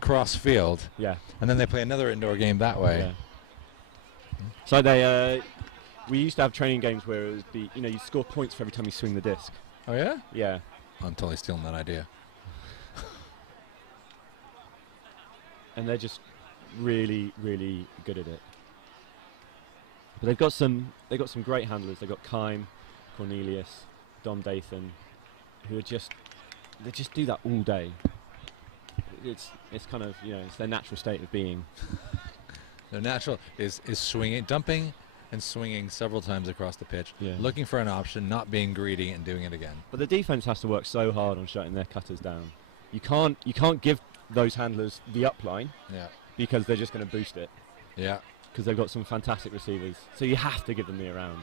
Cross field. Yeah. And then they play another indoor game that way. Yeah. So we used to have training games where it would be, you score points for every time you swing the disc. Oh yeah? Yeah. I'm totally stealing that idea. And they're just really, really good at it. But they've got some great handlers. They've got Kime, Cornelius, Dom Dathan, who are they just do that all day. It's kind of, it's their natural state of being. Their natural is swinging, dumping and swinging several times across the pitch, looking for an option, not being greedy and doing it again. But the defense has to work so hard on shutting their cutters down. You can't give those handlers the upline Yeah. because they're just going to boost it. Yeah. Because they've got some fantastic receivers. So you have to give them the around.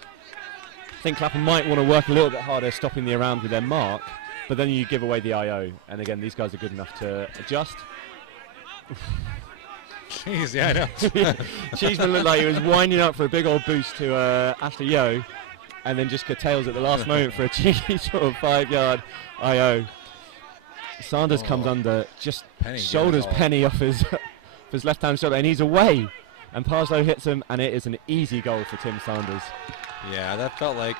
I think Clapham might want to work a little bit harder stopping the around with their mark, but then you give away the IO. And again, these guys are good enough to adjust. Jeez, yeah, I know. Cheeseman looked like he was winding up for a big old boost to Ashley Yo, and then just curtails at the last moment for a cheeky sort of 5-yard IO. Sanders comes under, just shoulders Penny off his left-hand shoulder, and he's away. And Parslow hits him, and it is an easy goal for Tim Sanders. Yeah, that felt like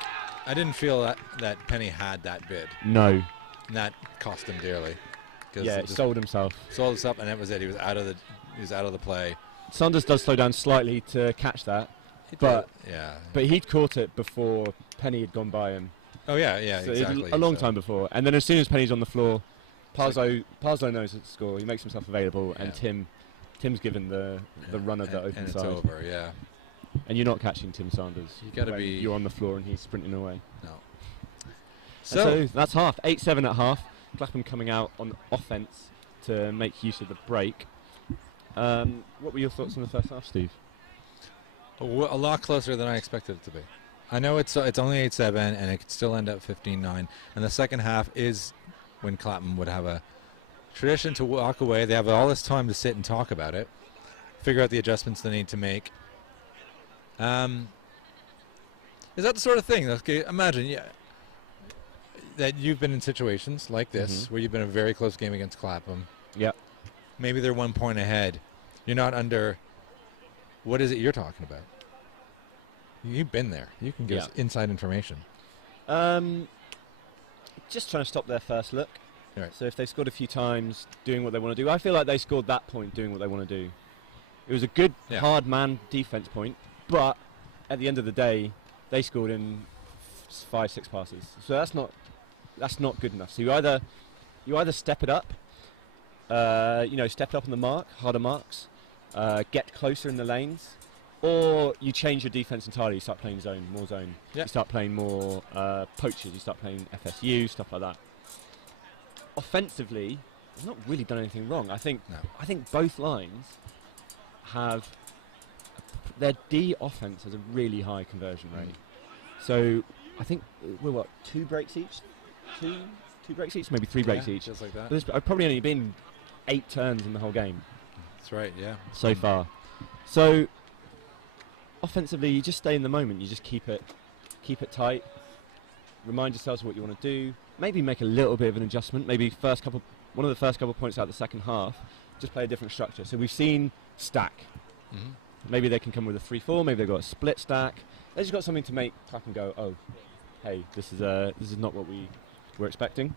I didn't feel that Penny had that bid. No. And that cost him dearly. Yeah, it sold himself. Sold us up, and that was it. He was out of the play. Sanders does slow down slightly to catch that, but he'd caught it before Penny had gone by him. Oh yeah, so exactly. A long time before, and then as soon as Penny's on the floor, Parslow knows the score. He makes himself available, and Tim's given the run of the open and side. It's over, yeah. And you're not catching Tim Sanders. You got to be. You're on the floor and he's sprinting away. No. So that's half. 8-7 at half. Clapham coming out on offense to make use of the break. What were your thoughts on the first half, Steve? A lot closer than I expected it to be. I know it's only 8-7 and it could still end up 15-9. And the second half is when Clapham would have a tradition to walk away. They have all this time to sit and talk about it, figure out the adjustments they need to make. Is that the sort of thing? Okay, imagine, that you've been in situations like this where you've been in a very close game against Clapham. Yep. Maybe they're 1 point ahead. You're not under. What is it you're talking about? You've been there. You can give us inside information. Just trying to stop their first look. Right. So if they scored a few times, doing what they want to do. I feel like they scored that point doing what they want to do. It was a good hard man defense point, but at the end of the day, they scored in 5-6 passes. So that's not good enough. So you either step it up, step it up on the mark, harder marks, get closer in the lanes, or you change your defense entirely. You start playing more zone. Yep. You start playing more poachers. You start playing FSU, stuff like that. Offensively, they've not really done anything wrong. I think both lines have their D offense has a really high conversion rate. So I think we're 2 breaks each, two breaks each, maybe 3 breaks each. Just like that. But there's probably only been 8 turns in the whole game. That's right. Yeah. So far. So offensively, you just stay in the moment. You just keep it tight. Remind yourselves what you want to do. Maybe make a little bit of an adjustment. Maybe one of the first couple of points out of the second half, just play a different structure. So we've seen stack. Maybe they can come with a 3-4. Maybe they've got a split stack. They just got something to make Clapham go, oh, hey, this is not what we were expecting.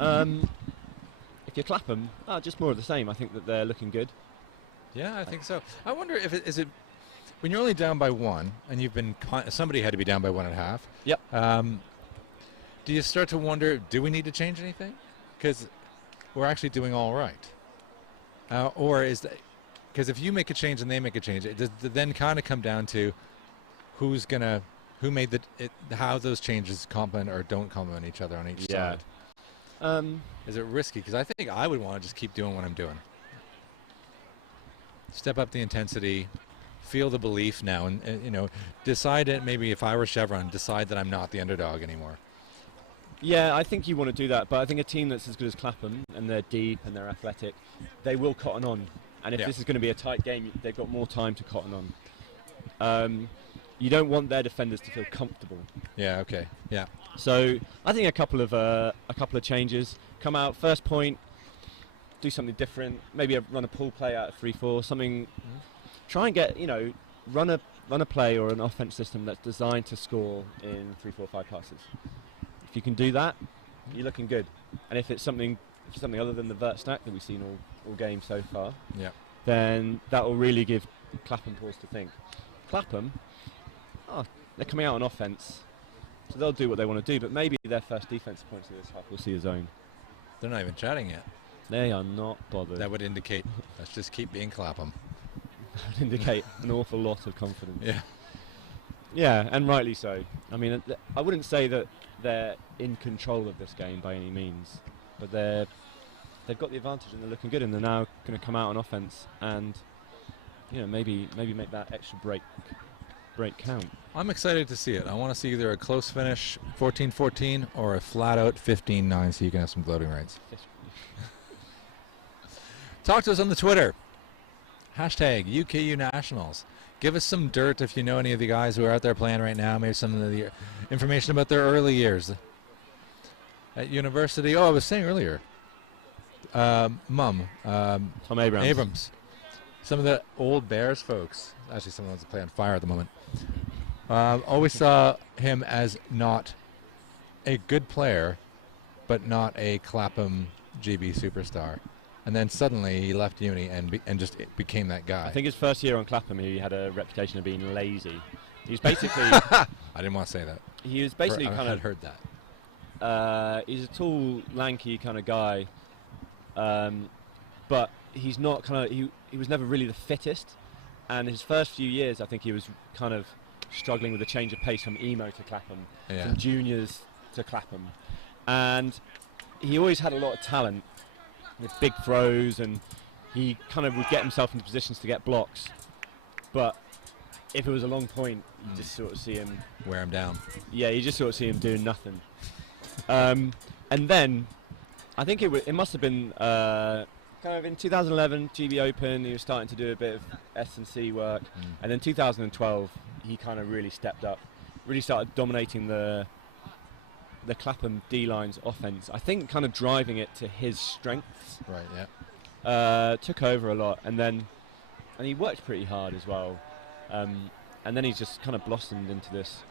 If you're Clapham, just more of the same. I think that they're looking good. Yeah, I think so. I wonder if is it when you're only down by 1 and you've been somebody had to be down by 1.5. Yep. Do you start to wonder, do we need to change anything? Because we're actually doing all right. Or is that because if you make a change and they make a change, it does then kind of come down to who made how those changes complement or don't complement each other on each side. Is it risky? Because I think I would want to just keep doing what I'm doing. Step up the intensity, feel the belief now, and decide it. Maybe if I were Chevron, decide that I'm not the underdog anymore. Yeah, I think you want to do that, but I think a team that's as good as Clapham, and they're deep and they're athletic, they will cotton on. And if this is going to be a tight game, they've got more time to cotton on. You don't want their defenders to feel comfortable. Yeah. Okay. Yeah. So I think a couple of changes. Come out first point, do something different. Maybe run a pull play out of 3-4. Something. Try and get run a play or an offense system that's designed to score in 3, 4, 5 passes. If you can do that, you're looking good. And if it's something other than the vert stack that we've seen all game so far, then that will really give Clapham pause to think. Clapham, they're coming out on offense, so they'll do what they want to do, but maybe their first defensive points of this half will see a zone. They're not even chatting yet. They are not bothered. That would indicate, let's just keep being Clapham. That would indicate an awful lot of confidence. Yeah. Yeah, and rightly so. I mean, I wouldn't say that they're in control of this game by any means. but they've got the advantage and they're looking good, and they're now going to come out on offense and maybe make that extra break count. I'm excited to see it. I want to see either a close finish 14-14 or a flat out 15-9 so you can have some gloating rights. Talk to us on the Twitter. Hashtag UKU Nationals. Give us some dirt if you know any of the guys who are out there playing right now. Maybe some of the information about their early years at university. Oh, I was saying earlier. Tom Abrams. Some of the old Bears folks. Actually, some of the ones that play on fire at the moment. Always saw him as not a good player, but not a Clapham GB superstar. And then suddenly he left uni and just became that guy. I think his first year on Clapham, he had a reputation of being lazy. He was basically... I didn't want to say that. He was basically I had heard that. He's a tall, lanky kind of guy, but he's not kind of... He was never really the fittest. And his first few years, I think he was kind of struggling with a change of pace from emo to Clapham, from juniors to Clapham. And he always had a lot of talent with big throws, and he kind of would get himself into positions to get blocks. But if it was a long point, you just sort of see him... wear him down. Yeah, you just sort of see him doing nothing. And then, I think it must have been kind of in 2011, GB Open, he was starting to do a bit of S&C work. And then 2012, he kind of really stepped up, really started dominating the Clapham D-line's offense. I think kind of driving it to his strengths. Right, yeah. Took over a lot, and he worked pretty hard as well. And then he's just kind of blossomed into this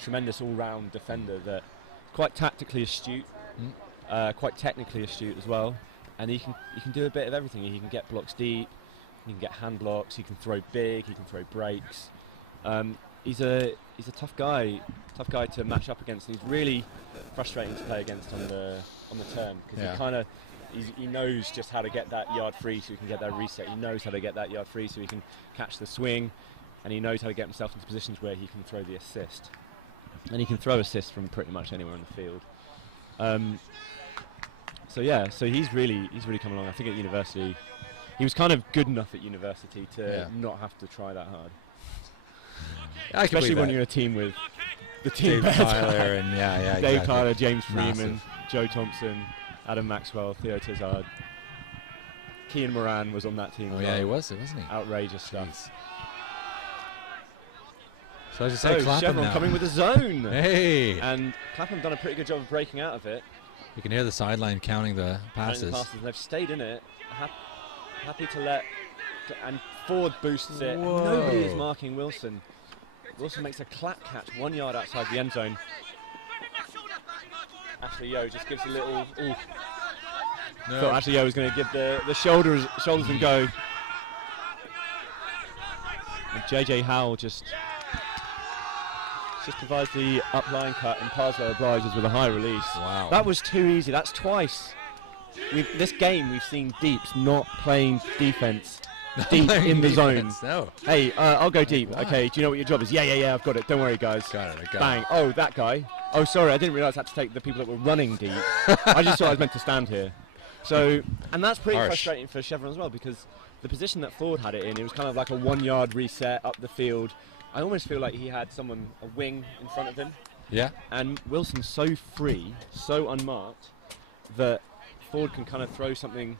tremendous all-round defender that quite tactically astute, quite technically astute as well. And he can do a bit of everything. He can get blocks deep, he can get hand blocks, he can throw big, he can throw breaks. He's a tough guy to match up against. And he's really frustrating to play against on the turn, because he knows just how to get that yard free so he can get that reset. He knows how to get that yard free so he can catch the swing, and he knows how to get himself into positions where he can throw the assist. And he can throw assists from pretty much anywhere in the field. So he's really come along. I think at university, he was kind of good enough at university to not have to try that hard. Especially when you're a team with the team Dave Tyler and Dave Tyler, James Massive. Freeman, Joe Thompson, Adam Maxwell, Theo Tizard. Kean Moran was on that team. Oh yeah, he was, wasn't he? Outrageous stuff. So as you say, Clapham Chevron now coming with a zone. Hey! And Clapham done a pretty good job of breaking out of it. You can hear the sideline counting the passes. They've stayed in it. Happy to let... And Ford boosts it. Whoa. Nobody is marking Wilson. Wilson makes a clap catch 1 yard outside the end zone. Ashley Yo just gives a little... Ooh. No. Thought Ashley Yo was going to give the shoulders and go. And JJ Howell just provides the up-line cut, and Parslow obliges with a high release. Wow. That was too easy. That's twice. This game, we've seen Deeps not playing defense deep in the zone. No. Hey, I'll go deep. Why? Okay, do you know what your job is? Yeah, I've got it. Don't worry, guys. Got it. Bang. Oh, that guy. Oh, sorry, I didn't realise I had to take the people that were running deep. I just thought I was meant to stand here. So, and that's pretty frustrating for Chevron as well, because the position that Ford had it in, it was kind of like a 1 yard reset up the field. I almost feel like he had a wing in front of him. Yeah. And Wilson's so free, so unmarked, that Ford can kind of throw something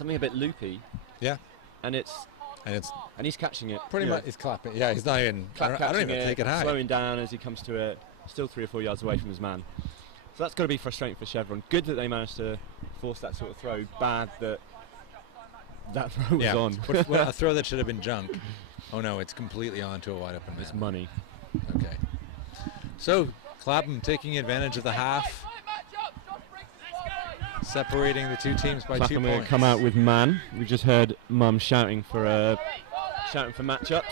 a bit loopy. Yeah. And he's catching it. Pretty much, he's clapping. Yeah, he's not even. I don't even take it high. Slowing down as he comes to it. Still 3 or 4 yards away from his man. So that's got to be frustrating for Chevron. Good that they managed to force that sort of throw. Bad that throw was on. Well, a throw that should have been junk. Oh no, it's completely on to a wide open man. It's money. Okay. So Clapham taking advantage of the half, separating the two teams by Clapham 2 points. Come out with man. We've just heard Mum shouting for matchups.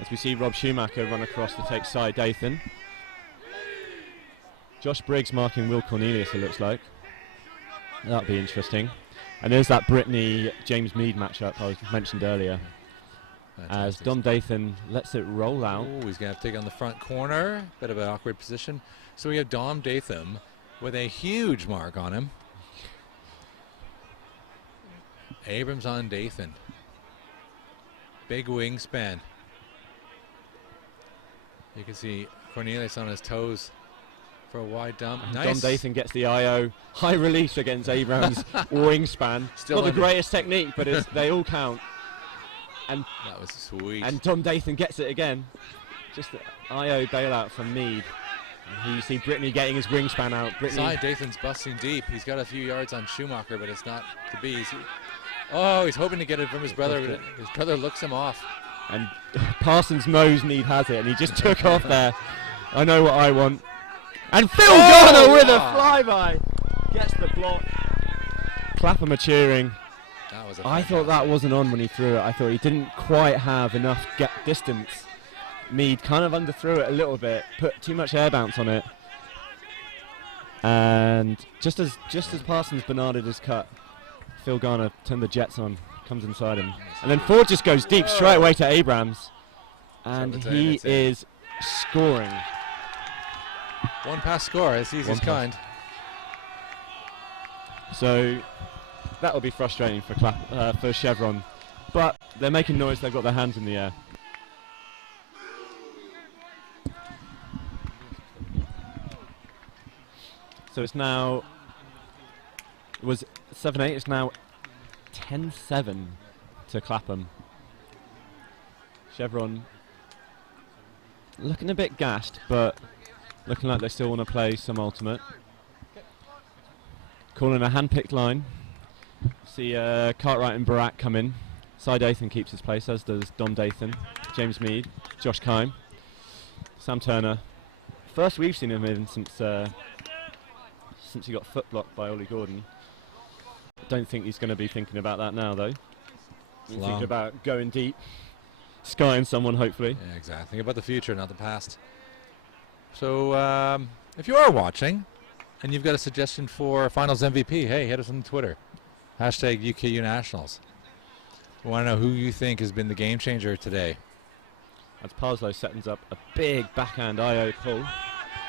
As we see Rob Schumacher run across to take Cy Dathan. Josh Briggs marking Will Cornelius, it looks like. That'll be interesting. And there's that Brittany-James Mead matchup I mentioned earlier. Fantastic. As Dom Dathan lets it roll out. Oh, he's going to have to take on the front corner. Bit of an awkward position. So we have Dom Datham with a huge mark on him. Abrams on Dathan. Big wingspan. You can see Cornelius on his toes for a wide dump. And Nice. Dom Dathan gets the IO. High release against Abrams' wingspan. Still Not the under- greatest technique, but they all count. And That was sweet. And Dom Dathan gets it again. Just the IO bailout from Mead. And here you see Brittany getting his wingspan out. Brittany. Side Dathan's busting deep. He's got a few yards on Schumacher, but it's not to be. He's hoping to get it from his brother, but his brother looks him off. And Parsons knows Mead has it, and he just took off there. I know what I want. And Phil Garner with a flyby. Gets the block. Clapham are cheering. That was I thought that wasn't on when he threw it. I thought he didn't quite have enough distance. Mead kind of underthrew it a little bit, put too much air bounce on it. And just as Parsons Bernarded his cut, Phil Garner turned the jets on, comes inside him. And then Ford just goes deep straight away to Abrams. And he is scoring. One pass score, as easy as kind. So that will be frustrating for Chevron. But they're making noise, they've got their hands in the air. So it's now, it was 7-8, it's now 10-7 to Clapham. Chevron looking a bit gassed, but looking like they still want to play some ultimate. Calling a hand-picked line. See Cartwright and Barak come in. Cy Dathan keeps his place, as does Dom Dathan, James Mead, Josh Kime, Sam Turner. First we've seen him in since he got foot blocked by Ollie Gordon. Don't think he's going to be thinking about that now, though. He's thinking about going deep, skying someone, hopefully. Yeah, exactly. Think about the future, not the past. So, if you are watching and you've got a suggestion for Finals MVP, hey, hit us on Twitter. Hashtag UKU Nationals. We want to know who you think has been the game changer today. As Parslow settings up a big backhand IO pull.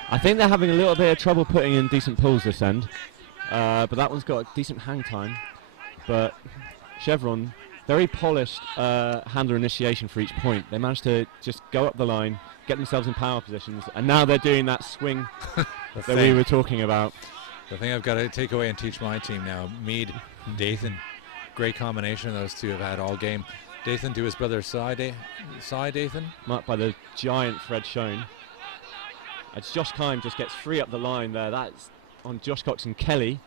I think they're having a little bit of trouble putting in decent pulls this end. But that one's got a decent hang time. But Chevron, very polished handler initiation for each point. They managed to just go up the line, get themselves in power positions, and now they're doing that swing that we were talking about. The thing I've got to take away and teach my team now, Mead, Dathan, great combination of those two have had all game. Dathan to his brother Cy Dathan. Marked by the giant Fred Schoen. As Josh Kime just gets free up the line there, that's on Josh Cox and Kelly,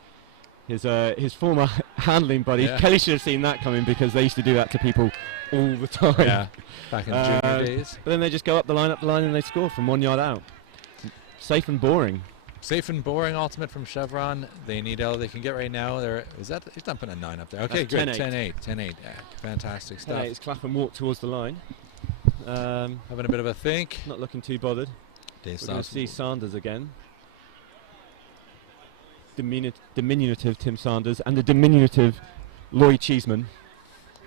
his former handling buddy. Yeah. Kelly should have seen that coming because they used to do that to people all the time. Yeah, back in the junior days. But then they just go up the line, and they score from 1 yard out. Safe and boring. Safe and boring ultimate from Chevron. They need all they can get right now. He's not putting a 9 up there. Okay, That's good. 10-8. 10-8. Yeah, fantastic stuff. It's Clapham walk towards the line. Having a bit of a think. Not looking too bothered. Dave We're going to see Sanders again. Diminutive Tim Sanders and the diminutive Lloyd Cheeseman.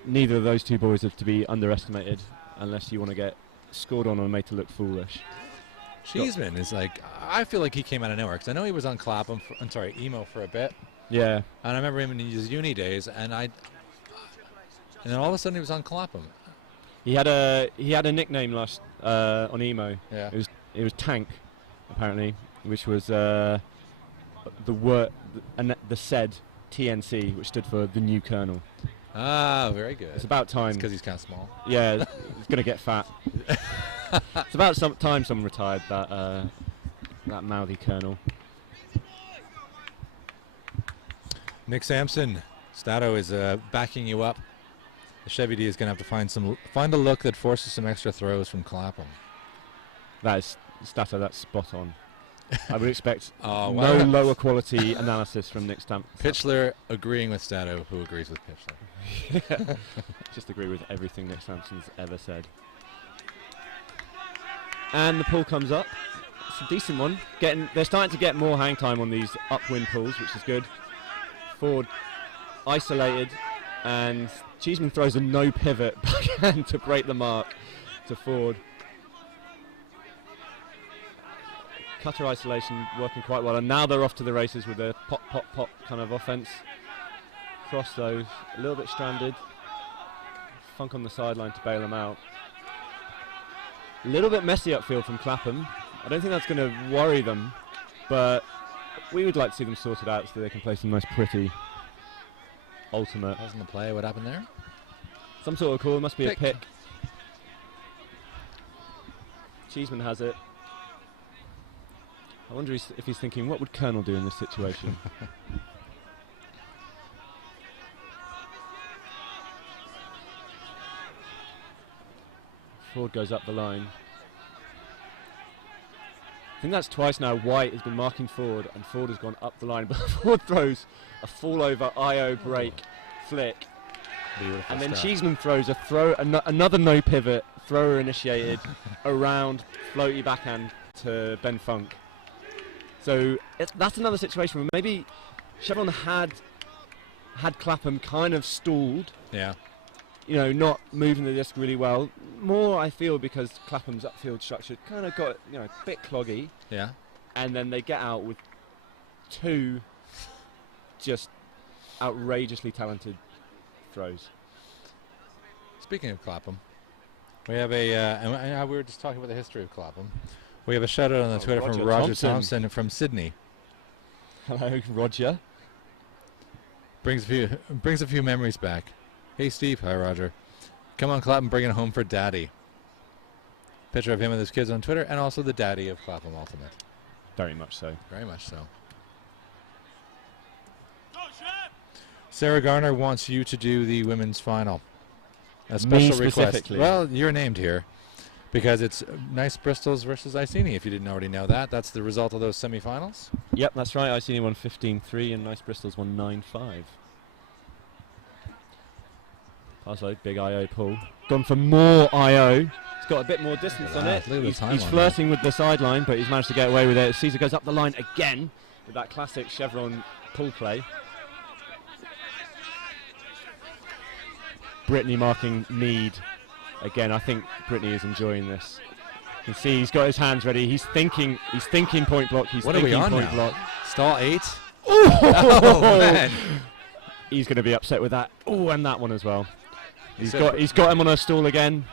Neither of those two boys are to be underestimated unless you want to get scored on or made to look foolish. Cheeseman is like, I feel like he came out of nowhere because I know he was on Clapham, Emo for a bit. Yeah. And I remember him in his uni days, and then all of a sudden he was on Clapham. He had a nickname last on Emo. Yeah. It was Tank, apparently, which was the said TNC, which stood for the new Colonel. Ah, very good. It's about time. Because he's kind of small. Yeah, he's going to get fat. It's about time someone retired that mouthy Colonel. Nick Sampson, Stato is backing you up. The Chevy D is going to have to find a look that forces some extra throws from Clapham. That is Stato. That's spot on. I would expect no lower quality analysis from Nick Sampson. Pichler agreeing with Stato, who agrees with Pichler. Just agree with everything Nick Sampson's ever said. And the pull comes up. It's a decent one. They're starting to get more hang time on these upwind pulls, which is good. Ford isolated, and Cheeseman throws a no pivot backhand to break the mark to Ford. cutter isolation working quite well, and now they're off to the races with a pop, pop, pop kind of offense. Cross those, a little bit stranded. Funk on the sideline to bail them out. A little bit messy upfield from Clapham. I don't think that's going to worry them, but we would like to see them sorted out so they can play some nice pretty ultimate. Wasn't the play. What happened there? Some sort of call, must be Pick. a pick. Cheeseman has it. I wonder if he's thinking, what would Colonel do in this situation? Ford goes up the line. I think that's twice now. White has been marking Ford, and Ford has gone up the line. But Ford throws a fall over IO break flick. Beautiful And then stuff. Cheeseman throws another no pivot, thrower initiated, around floaty backhand to Ben Funk. So that's another situation where maybe Chevron had Clapham kind of stalled. Yeah. You know, not moving the disc really well. More, I feel, because Clapham's upfield structure kind of got, you know, a bit cloggy. Yeah. And then they get out with two just outrageously talented throws. Speaking of Clapham, we have and we were just talking about the history of Clapham. We have a shout out on the Twitter from Roger Thompson from Sydney. Hello, Roger. Brings a few memories back. Hey Steve, hi Roger. Come on Clapham, bring it home for Daddy. Picture of him with his kids on Twitter, and also the daddy of Clapham Ultimate. Very much so. Very much so. Sarah Garner wants you to do the women's final. A special request. Specifically. Well, you're named here because it's Nice Bristols versus Iceni. If you didn't already know that, that's the result of those semi-finals. Yep, that's right. Iceni won 15-3 and Nice Bristol's won 9-5. Parslow, big IO pull. Gone for more IO. He's got a bit more distance on it. He's flirting with the sideline, but he's managed to get away with it. Caesar goes up the line again with that classic Chevron pull play. Brittany marking Mead again. I think Brittany is enjoying this. You can see he's got his hands ready. He's thinking point block. He's what are we thinking on point now? block. Stall 8. Oh man! He's going to be upset with that. Oh, and that one as well. He's got him on a stall again.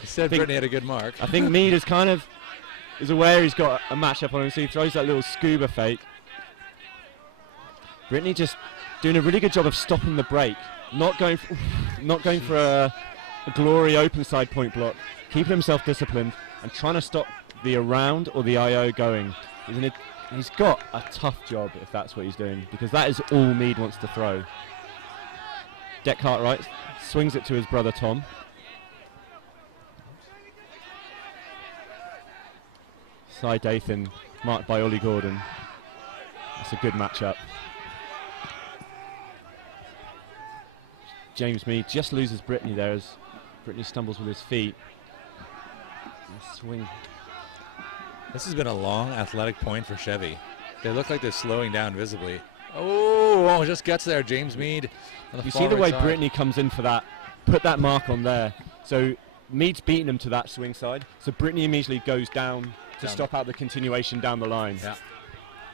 He said Brittany had a good mark. I think Mead is aware he's got a matchup on him, so he throws that little scuba fake. Brittany just doing a really good job of stopping the break. Not going for a glory open side point block, keeping himself disciplined and trying to stop the around or the IO going. He's got a tough job if that's what he's doing, because that is all Mead wants to throw. Deck Cartwright swings it to his brother Tom. Cy Dathan marked by Ollie Gordon. That's a good matchup. James Mead just loses Brittany there as Brittany stumbles with his feet. Swing. This has been a long athletic point for Chevy. They look like they're slowing down visibly. Oh, just gets there, James Mead. You see the way Brittany comes in for that, put that mark on there. So Mead's beating him to that swing side. So Brittany immediately goes down to stop out the continuation down the line. Yeah.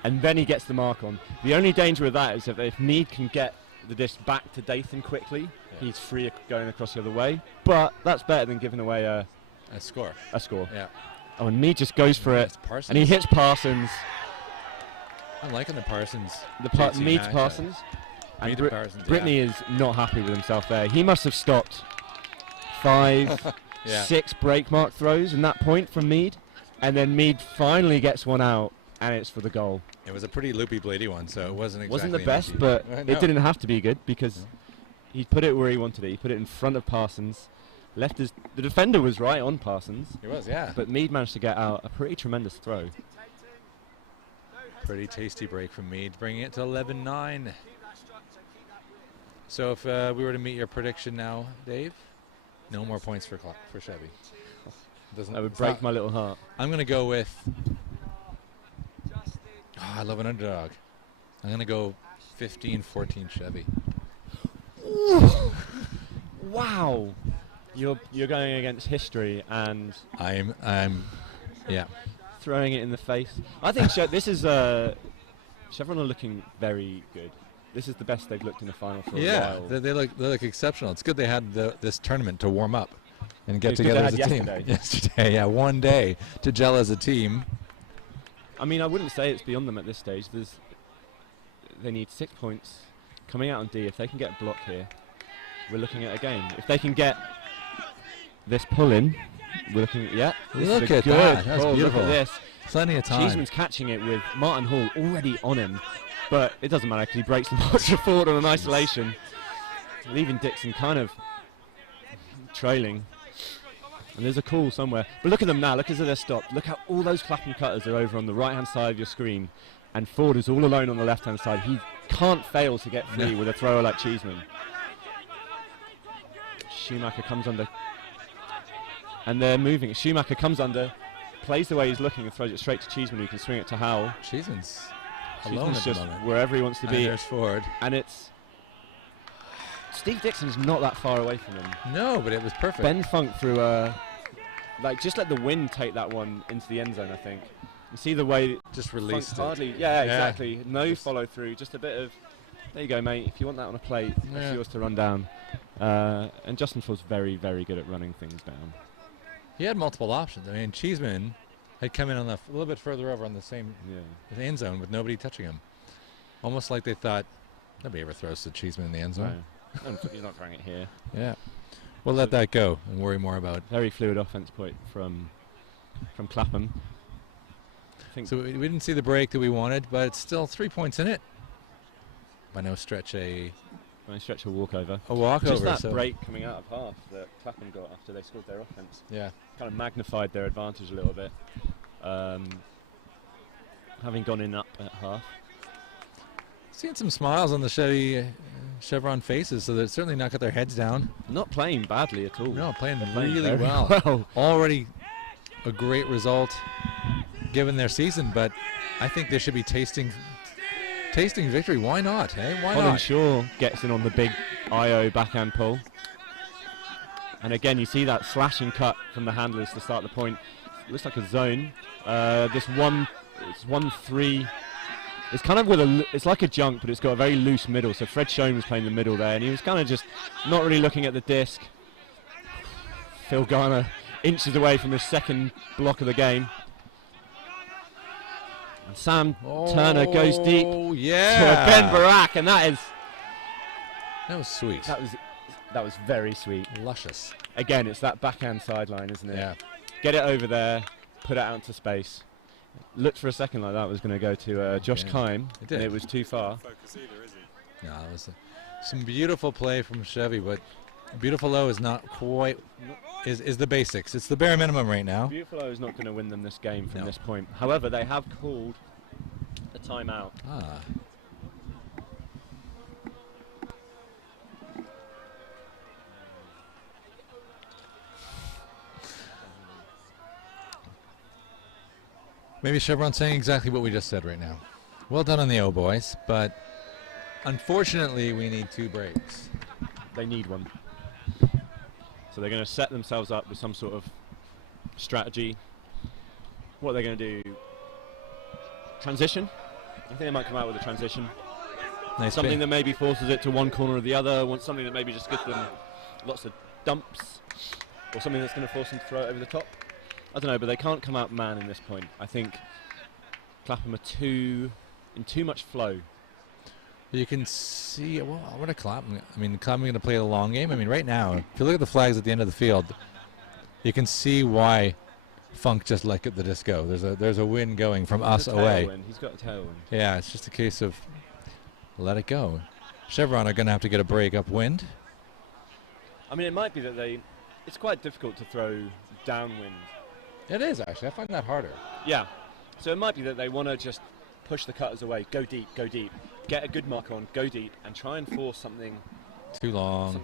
And then he gets the mark on. The only danger with that is if Mead can get the disc back to Dathan quickly, he's free going across the other way. But that's better than giving away a score. Yeah. Oh, and Mead just goes for it, and he hits Parsons. I'm liking the Parsons. Mead's Parsons. And Brittany is not happy with himself there. He must have stopped 5, 6 break mark throws in that point from Mead, and then Mead finally gets one out, and it's for the goal. It was a pretty loopy bladey one, so it wasn't exactly the best, but it didn't have to be good because he put it where he wanted it. He put it in front of Parsons. The defender was right on Parsons. He was, yeah. But Mead managed to get out a pretty tremendous throw. Pretty tasty break from Mead, bringing it to 11-9. So if we were to meet your prediction now, Dave, no more points for Chevy. That would break my little heart. I'm going to go with... Oh, I love an underdog. I'm going to go 15-14 Chevy. Ooh. Wow. You're going against history, and I'm yeah. throwing it in the face. I think this is Chevron are looking very good. This is the best they've looked in the final for a while. Yeah, they look exceptional. It's good they had this tournament to warm up and get It's together good as a they had team. Yesterday, yeah, one day to gel as a team. I mean, I wouldn't say it's beyond them at this stage. They need 6 points coming out on D. If they can get a block here, we're looking at a game. If they can get this pull in, we're looking at, yeah. Look at that. That's beautiful. Look at this. Plenty of time. Cheeseman's catching it with Martin Hall already on him, but it doesn't matter because he breaks the march forward on an isolation, leaving Dixon kind of trailing. And there's a call somewhere. But look at them now. Look as they're stopped. Look how all those Clapham cutters are over on the right-hand side of your screen, and Ford is all alone on the left-hand side. He can't fail to get free with a thrower like Cheeseman. Schumacher comes under, and they're moving. Schumacher comes under, plays the way he's looking, and throws it straight to Cheeseman, who can swing it to Howell. Cheeseman's alone at the just moment. wherever he wants to be. There's Ford. And it's Steve Dixon's not that far away from him. No, but it was perfect. Ben Funk threw just let the wind take that one into the end zone, I think. You see the way just released Funk hardly, it. yeah, exactly. No follow through, just a bit of, there you go, mate. If you want that on a plate, that's yours to run down. And Justin Ford's very, very good at running things down. He had multiple options. I mean, Cheeseman had come in on a little bit further over on the same end zone with nobody touching him. Almost like they thought, nobody ever throws to Cheeseman in the end zone. No. He's not throwing it here. Yeah. We'll let that go and worry more about. Very fluid offense point from Clapham. So we didn't see the break that we wanted, but it's still 3 points in it. By no stretch a walkover. A walkover. Just that break coming out of half that Clapham got after they scored their offense. Yeah. Kind of magnified their advantage a little bit. Having gone in up at half. Seeing some smiles on the Chevron faces, so they're certainly not got their heads down. Not playing badly at all. No, playing really well. Already a great result given their season, but I think they should be tasting victory. Why not? Hey, why Colin not? Shaw gets in on the big IO backhand pull. And again, you see that slashing cut from the handlers to start the point. It looks like a zone. It's 1-3. It's kind of it's like a junk, but it's got a very loose middle. So Fred Schoen was playing the middle there, and he was kind of just not really looking at the disc. Phil Garner inches away from his second block of the game. And Sam Turner goes deep to Ben Barak, and that was sweet. That was very sweet. Luscious. Again, it's that backhand sideline, isn't it? Yeah. Get it over there, put it out into space. Looked for a second like that was going to go to Josh Kime, and it was too far. No, it was some beautiful play from Chevy, but beautiful low is not quite is the basics. It's the bare minimum right now. Beautiful low is not going to win them this game from this point. However, they have called a timeout. Maybe Chevron's saying exactly what we just said right now. Well done on the O boys, but unfortunately we need 2 breaks. They need one. So they're going to set themselves up with some sort of strategy. What are they going to do? Transition? I think they might come out with a transition. Nice something that maybe forces it to one corner or the other, something that maybe just gives them lots of dumps, or something that's going to force them to throw it over the top. I don't know, but they can't come out man in this point. I think Clapham are in too much flow. You can see, what a Clapham. I mean, Clapham going to play a long game. I mean, right now, if you look at the flags at the end of the field, you can see why Funk just let the disc go. There's a wind going from us away. He's got a tailwind. Yeah, it's just a case of let it go. Chevron are going to have to get a break upwind. I mean, it might be that it's quite difficult to throw downwind. It is, actually. I find that harder. Yeah. So it might be that they want to just push the cutters away, go deep, get a good mark on, go deep, and try and force something too long.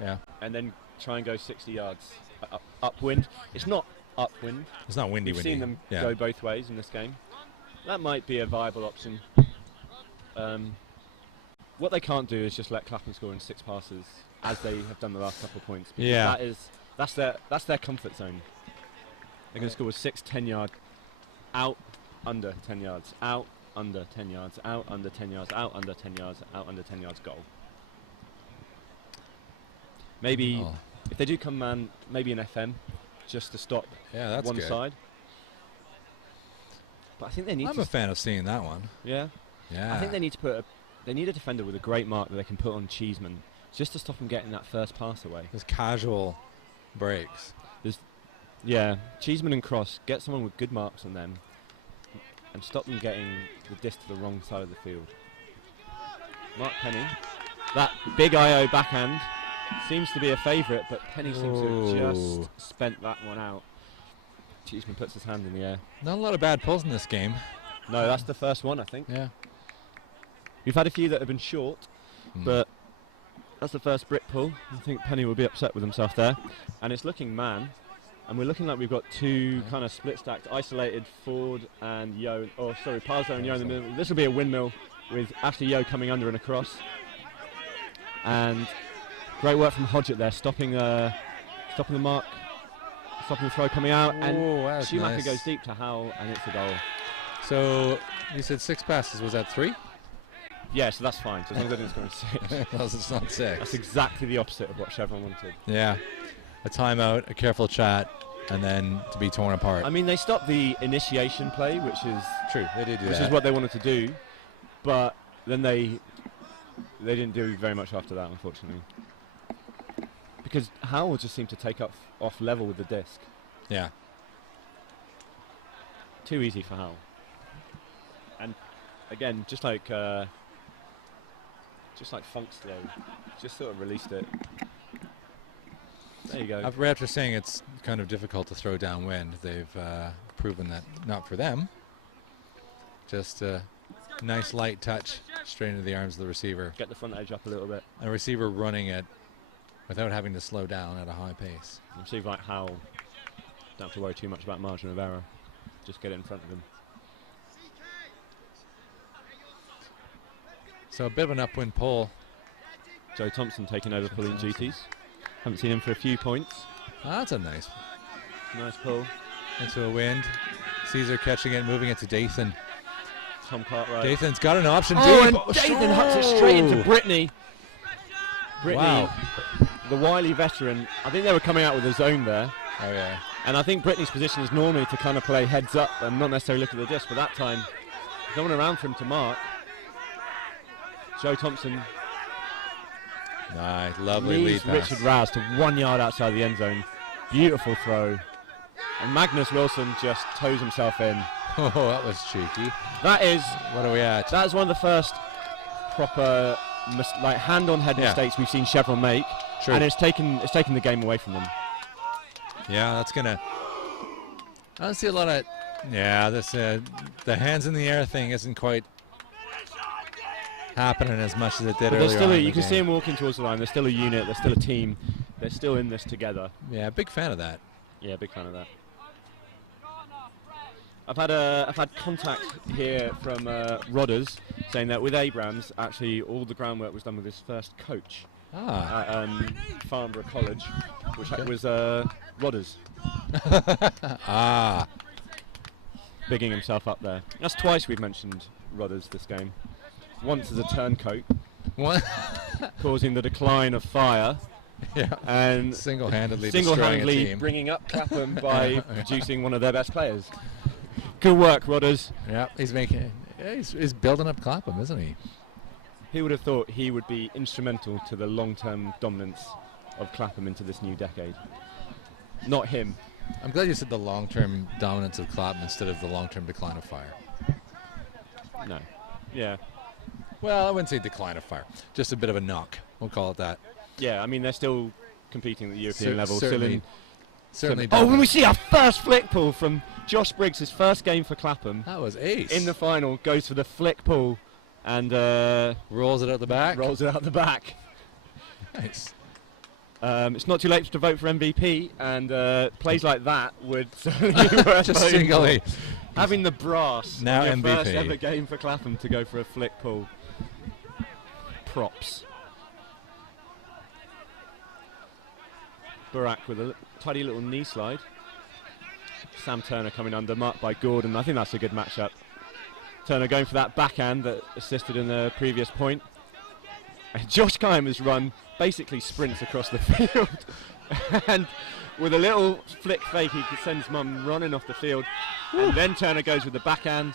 Yeah. And then try and go 60 yards upwind. It's not upwind. It's not windy. We've seen them go both ways in this game. That might be a viable option. What they can't do is just let Clapham score in 6 passes, as they have done the last couple of points. That's their comfort zone. They're going to score with 6 10-yard out, under 10 yards, out, under 10 yards, out, under 10 yards, out, under 10 yards, out, under 10 yards, goal. Maybe if they do come man, maybe an FM, just to stop one good. side. But I think they need. I'm a fan of seeing that one. Yeah. Yeah. I think they need to put. They need a defender with a great mark that they can put on Cheeseman, just to stop him getting that first pass away. There's casual breaks. Yeah, Cheeseman and Cross, get someone with good marks on them, and stop them getting the disc to the wrong side of the field. Mark Penny, that big IO backhand seems to be a favourite, but Penny seems to have just spent that one out. Cheeseman puts his hand in the air. Not a lot of bad pulls in this game. No, that's the first one, I think. Yeah. We've had a few that have been short, but that's the first brick pull. I think Penny will be upset with himself there. And it's looking man. And we're looking like we've got two kind of split stacked, isolated Ford and Yo. Oh, sorry, Parslow and Yo in the middle. This will be a windmill with Ashley Yo coming under and across. And great work from Hodgett there, stopping the mark, stopping the throw coming out. And Schumacher goes deep to Howell, and it's a goal. So you said 6 passes. Was that 3? Yeah, so that's fine. So as long as they didn't score 6. No, it's not 6. That's exactly the opposite of what Chevron wanted. Yeah. A timeout, a careful chat, and then to be torn apart. I mean, they stopped the initiation play, which is true. They did do that. Which is what they wanted to do, but then they didn't do very much after that, unfortunately. Because Howell just seemed to take off level with the disc. Yeah. Too easy for Howell. And again, just like Funkstlow, just sort of released it. There you go. After saying it's kind of difficult to throw downwind, they've proven that not for them. Just a nice light touch straight into the arms of the receiver. Get the front edge up a little bit. A receiver running it without having to slow down at a high pace. A receiver like Howell, don't have to worry too much about margin of error. Just get it in front of him. So a bit of an upwind pull. Joe Thompson taking over pulling duties. Haven't seen him for a few points. That's a nice pull. Into a wind. Caesar catching it, moving it to Dathan. Tom Cartwright. Dathan's got an option. And Dathan hucks it straight into Brittany. Wow. The wily veteran. I think they were coming out with a zone there. Oh, yeah. And I think Brittany's position is normally to kind of play heads up and not necessarily look at the disc, but that time, there's no one around for him to mark. Joe Thompson. Nice, lovely lead pass. Richard Raz to 1 yard outside the end zone. Beautiful throw. And Magnus Wilson just toes himself in. Oh, that was cheeky. That is. What are we at? That is one of the first proper hand-on-head mistakes we've seen Chevron make. True. And it's taken the game away from them. Yeah, that's gonna. I don't see a lot of. Yeah, this the hands in the air thing isn't quite happening as much as it did earlier on. You can see them walking towards the line. They're still a unit. They're still a team. They're still in this together. Yeah, big fan of that. Yeah, big fan of that. I've had contact here from Rodders saying that with Abrams, actually all the groundwork was done with his first coach at Farnborough College, which was Rodders. Bigging himself up there. That's twice we've mentioned Rodders this game. Once as a turncoat, causing the decline of fire, and single-handedly bringing up Clapham by producing one of their best players. Good work, Rodders. Yeah, he's building up Clapham, isn't he? Who would have thought he would be instrumental to the long-term dominance of Clapham into this new decade? Not him. I'm glad you said the long-term dominance of Clapham instead of the long-term decline of fire. No. Yeah. Well, I wouldn't say decline of fire. Just a bit of a knock. We'll call it that. Yeah, I mean, they're still competing at the European level. Certainly. Oh, when we see our first flick pull from Josh Briggs, his first game for Clapham. That was ace. In the final, goes for the flick pull and rolls it out the back. Nice. It's not too late to vote for MVP, and plays like that would certainly be worth just singly having the brass now on your MVP. first ever game for Clapham to go for a flick pull. Props. Barak with a tidy little knee slide. Sam Turner coming under, marked by Gordon. I think that's a good matchup. Turner going for that backhand that assisted in the previous point. And Josh Keimer's run basically sprints across the field. And with a little flick fake, he sends Mum running off the field. And then Turner goes with the backhand.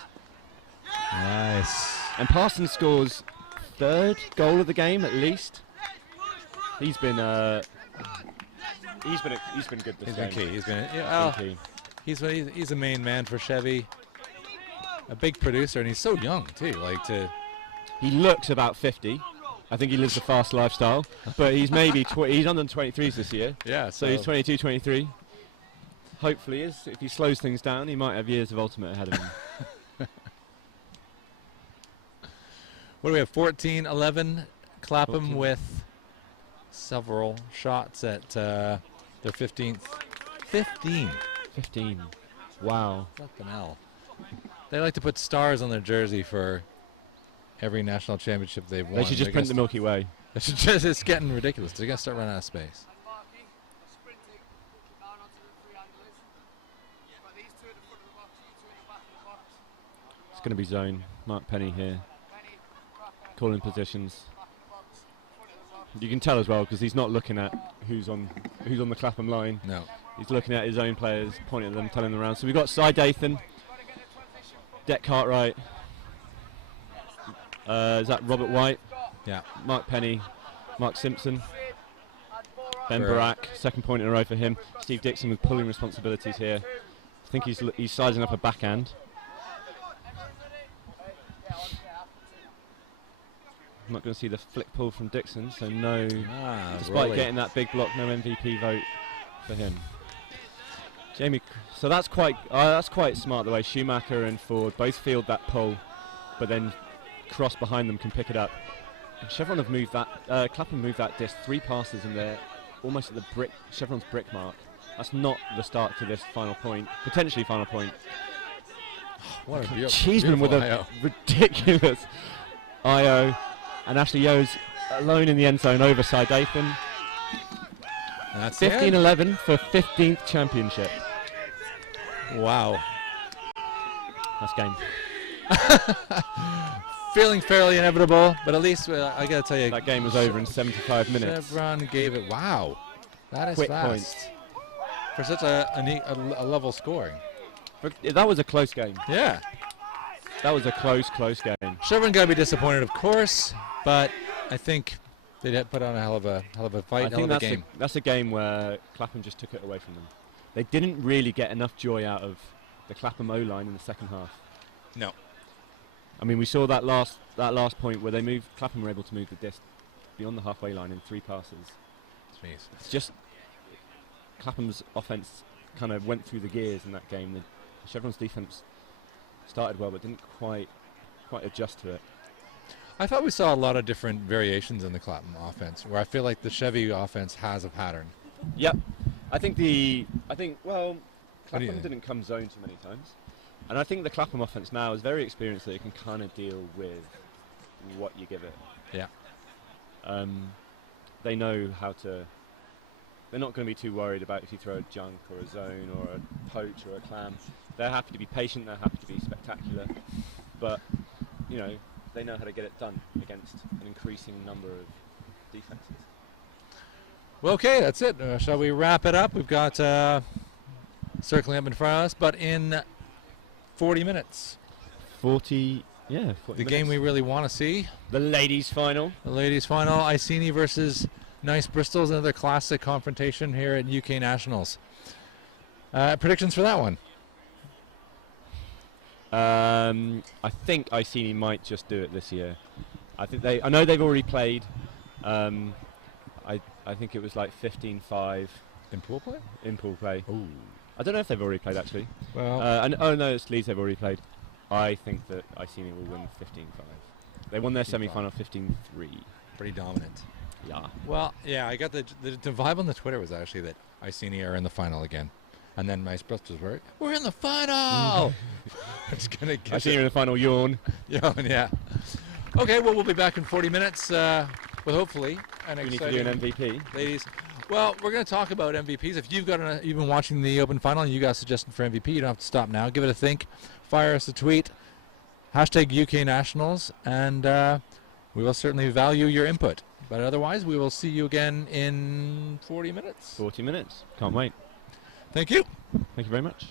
Nice. And Parsons scores third goal of the game at least. He's been good this game. He's been key. He's a main man for Chevy. A big producer, and he's so young too. He looks about 50. I think he lives a fast lifestyle, but he's maybe he's under 23s this year. Yeah, so he's 22, 23. Hopefully, if he slows things down, he might have years of ultimate ahead of him. What do we have? 14-11. Clapham 14. with several shots at their 15th. 15. 15. Wow. Fucking hell. They like to put stars on their jersey for every national championship they've won. They should just print the Milky Way. It's getting ridiculous. They're going to start running out of space. It's going to be zone. Mark Penny here. Calling positions. You can tell as well because he's not looking at who's on the Clapham line. No. He's looking at his own players, pointing at them, telling them around. So we've got Cy Dathan, Deck Cartwright. Is that Robert White? Yeah. Mark Penny, Mark Simpson, Ben Barak, second point in a row for him. Steve Dixon with pulling responsibilities here. I think he's sizing up a backhand. I'm not going to see the flick pull from Dixon, so no. Despite getting that big block, no MVP vote for him. Jamie, so that's quite smart the way Schumacher and Ford both field that pull, but then cross behind them can pick it up. And Chevron have moved that. Clapham moved that disc 3 passes and they're almost at the Chevron's brick mark. That's not the start to this final point, potentially final point. What a beautiful Cheeseman with a ridiculous IO. And Ashley Yo's alone in the end zone over Cy Dathan. That's 15-11 for 15th championship. Wow. That's game. Feeling fairly inevitable, but at least I got to tell you. That game was over in 75 minutes. Chevron gave it. Wow. That is quick fast. points. For such a level scoring. That was a close game. Yeah. That was a close game. Chevron got to be disappointed, of course, but I think they did put on a hell of a fight, hell of a game. That's a game where Clapham just took it away from them. They didn't really get enough joy out of the Clapham O-line in the second half. No. I mean, we saw that last point where Clapham were able to move the disc beyond the halfway line in 3 passes. Jeez. It's just Clapham's offense kind of went through the gears in that game. The Chevron's defense started well, but didn't quite adjust to it. I thought we saw a lot of different variations in the Clapham offense, where I feel like the Chevy offense has a pattern. Yep. I think Clapham didn't come zone too many times. And I think the Clapham offense now is very experienced that it can kind of deal with what you give it. Yeah. They know how to. They're not going to be too worried about if you throw a junk or a zone or a poach or a clam. They're happy to be patient. They're happy to be spectacular. But, they know how to get it done against an increasing number of defenses. Well, okay, that's it. Shall we wrap it up? We've got circling up in front of us, but in 40 minutes. 40 the minutes. game we really want to see. The ladies' final. The ladies' final. Iceni versus Nice Bristol's another classic confrontation here at UK Nationals. Predictions for that one? I think Iceni might just do it this year. I know they've already played. I think it was like 15-5. In pool play? In pool play. Ooh. I don't know if they've already played actually. Well. No, it's Leeds they've already played. I think that Iceni will win 15-5. They won their semi-final 15-3. Pretty dominant. Yeah. Well, yeah, I got the vibe on the Twitter was actually that Iceni are in the final again. And then Nice Bristol's we're in the final! It's gonna get Iceni are in the final, yawn. Yawn, yeah. Okay, well, we'll be back in 40 minutes with hopefully an We need exciting to do an MVP. ladies. Well, we're going to talk about MVPs. If you've been watching the Open Final and you got a suggestion for MVP, you don't have to stop now. Give it a think. Fire us a tweet. Hashtag UK Nationals, and we will certainly value your input. But otherwise, we will see you again in 40 minutes. 40 minutes. Can't wait. Thank you. Thank you very much.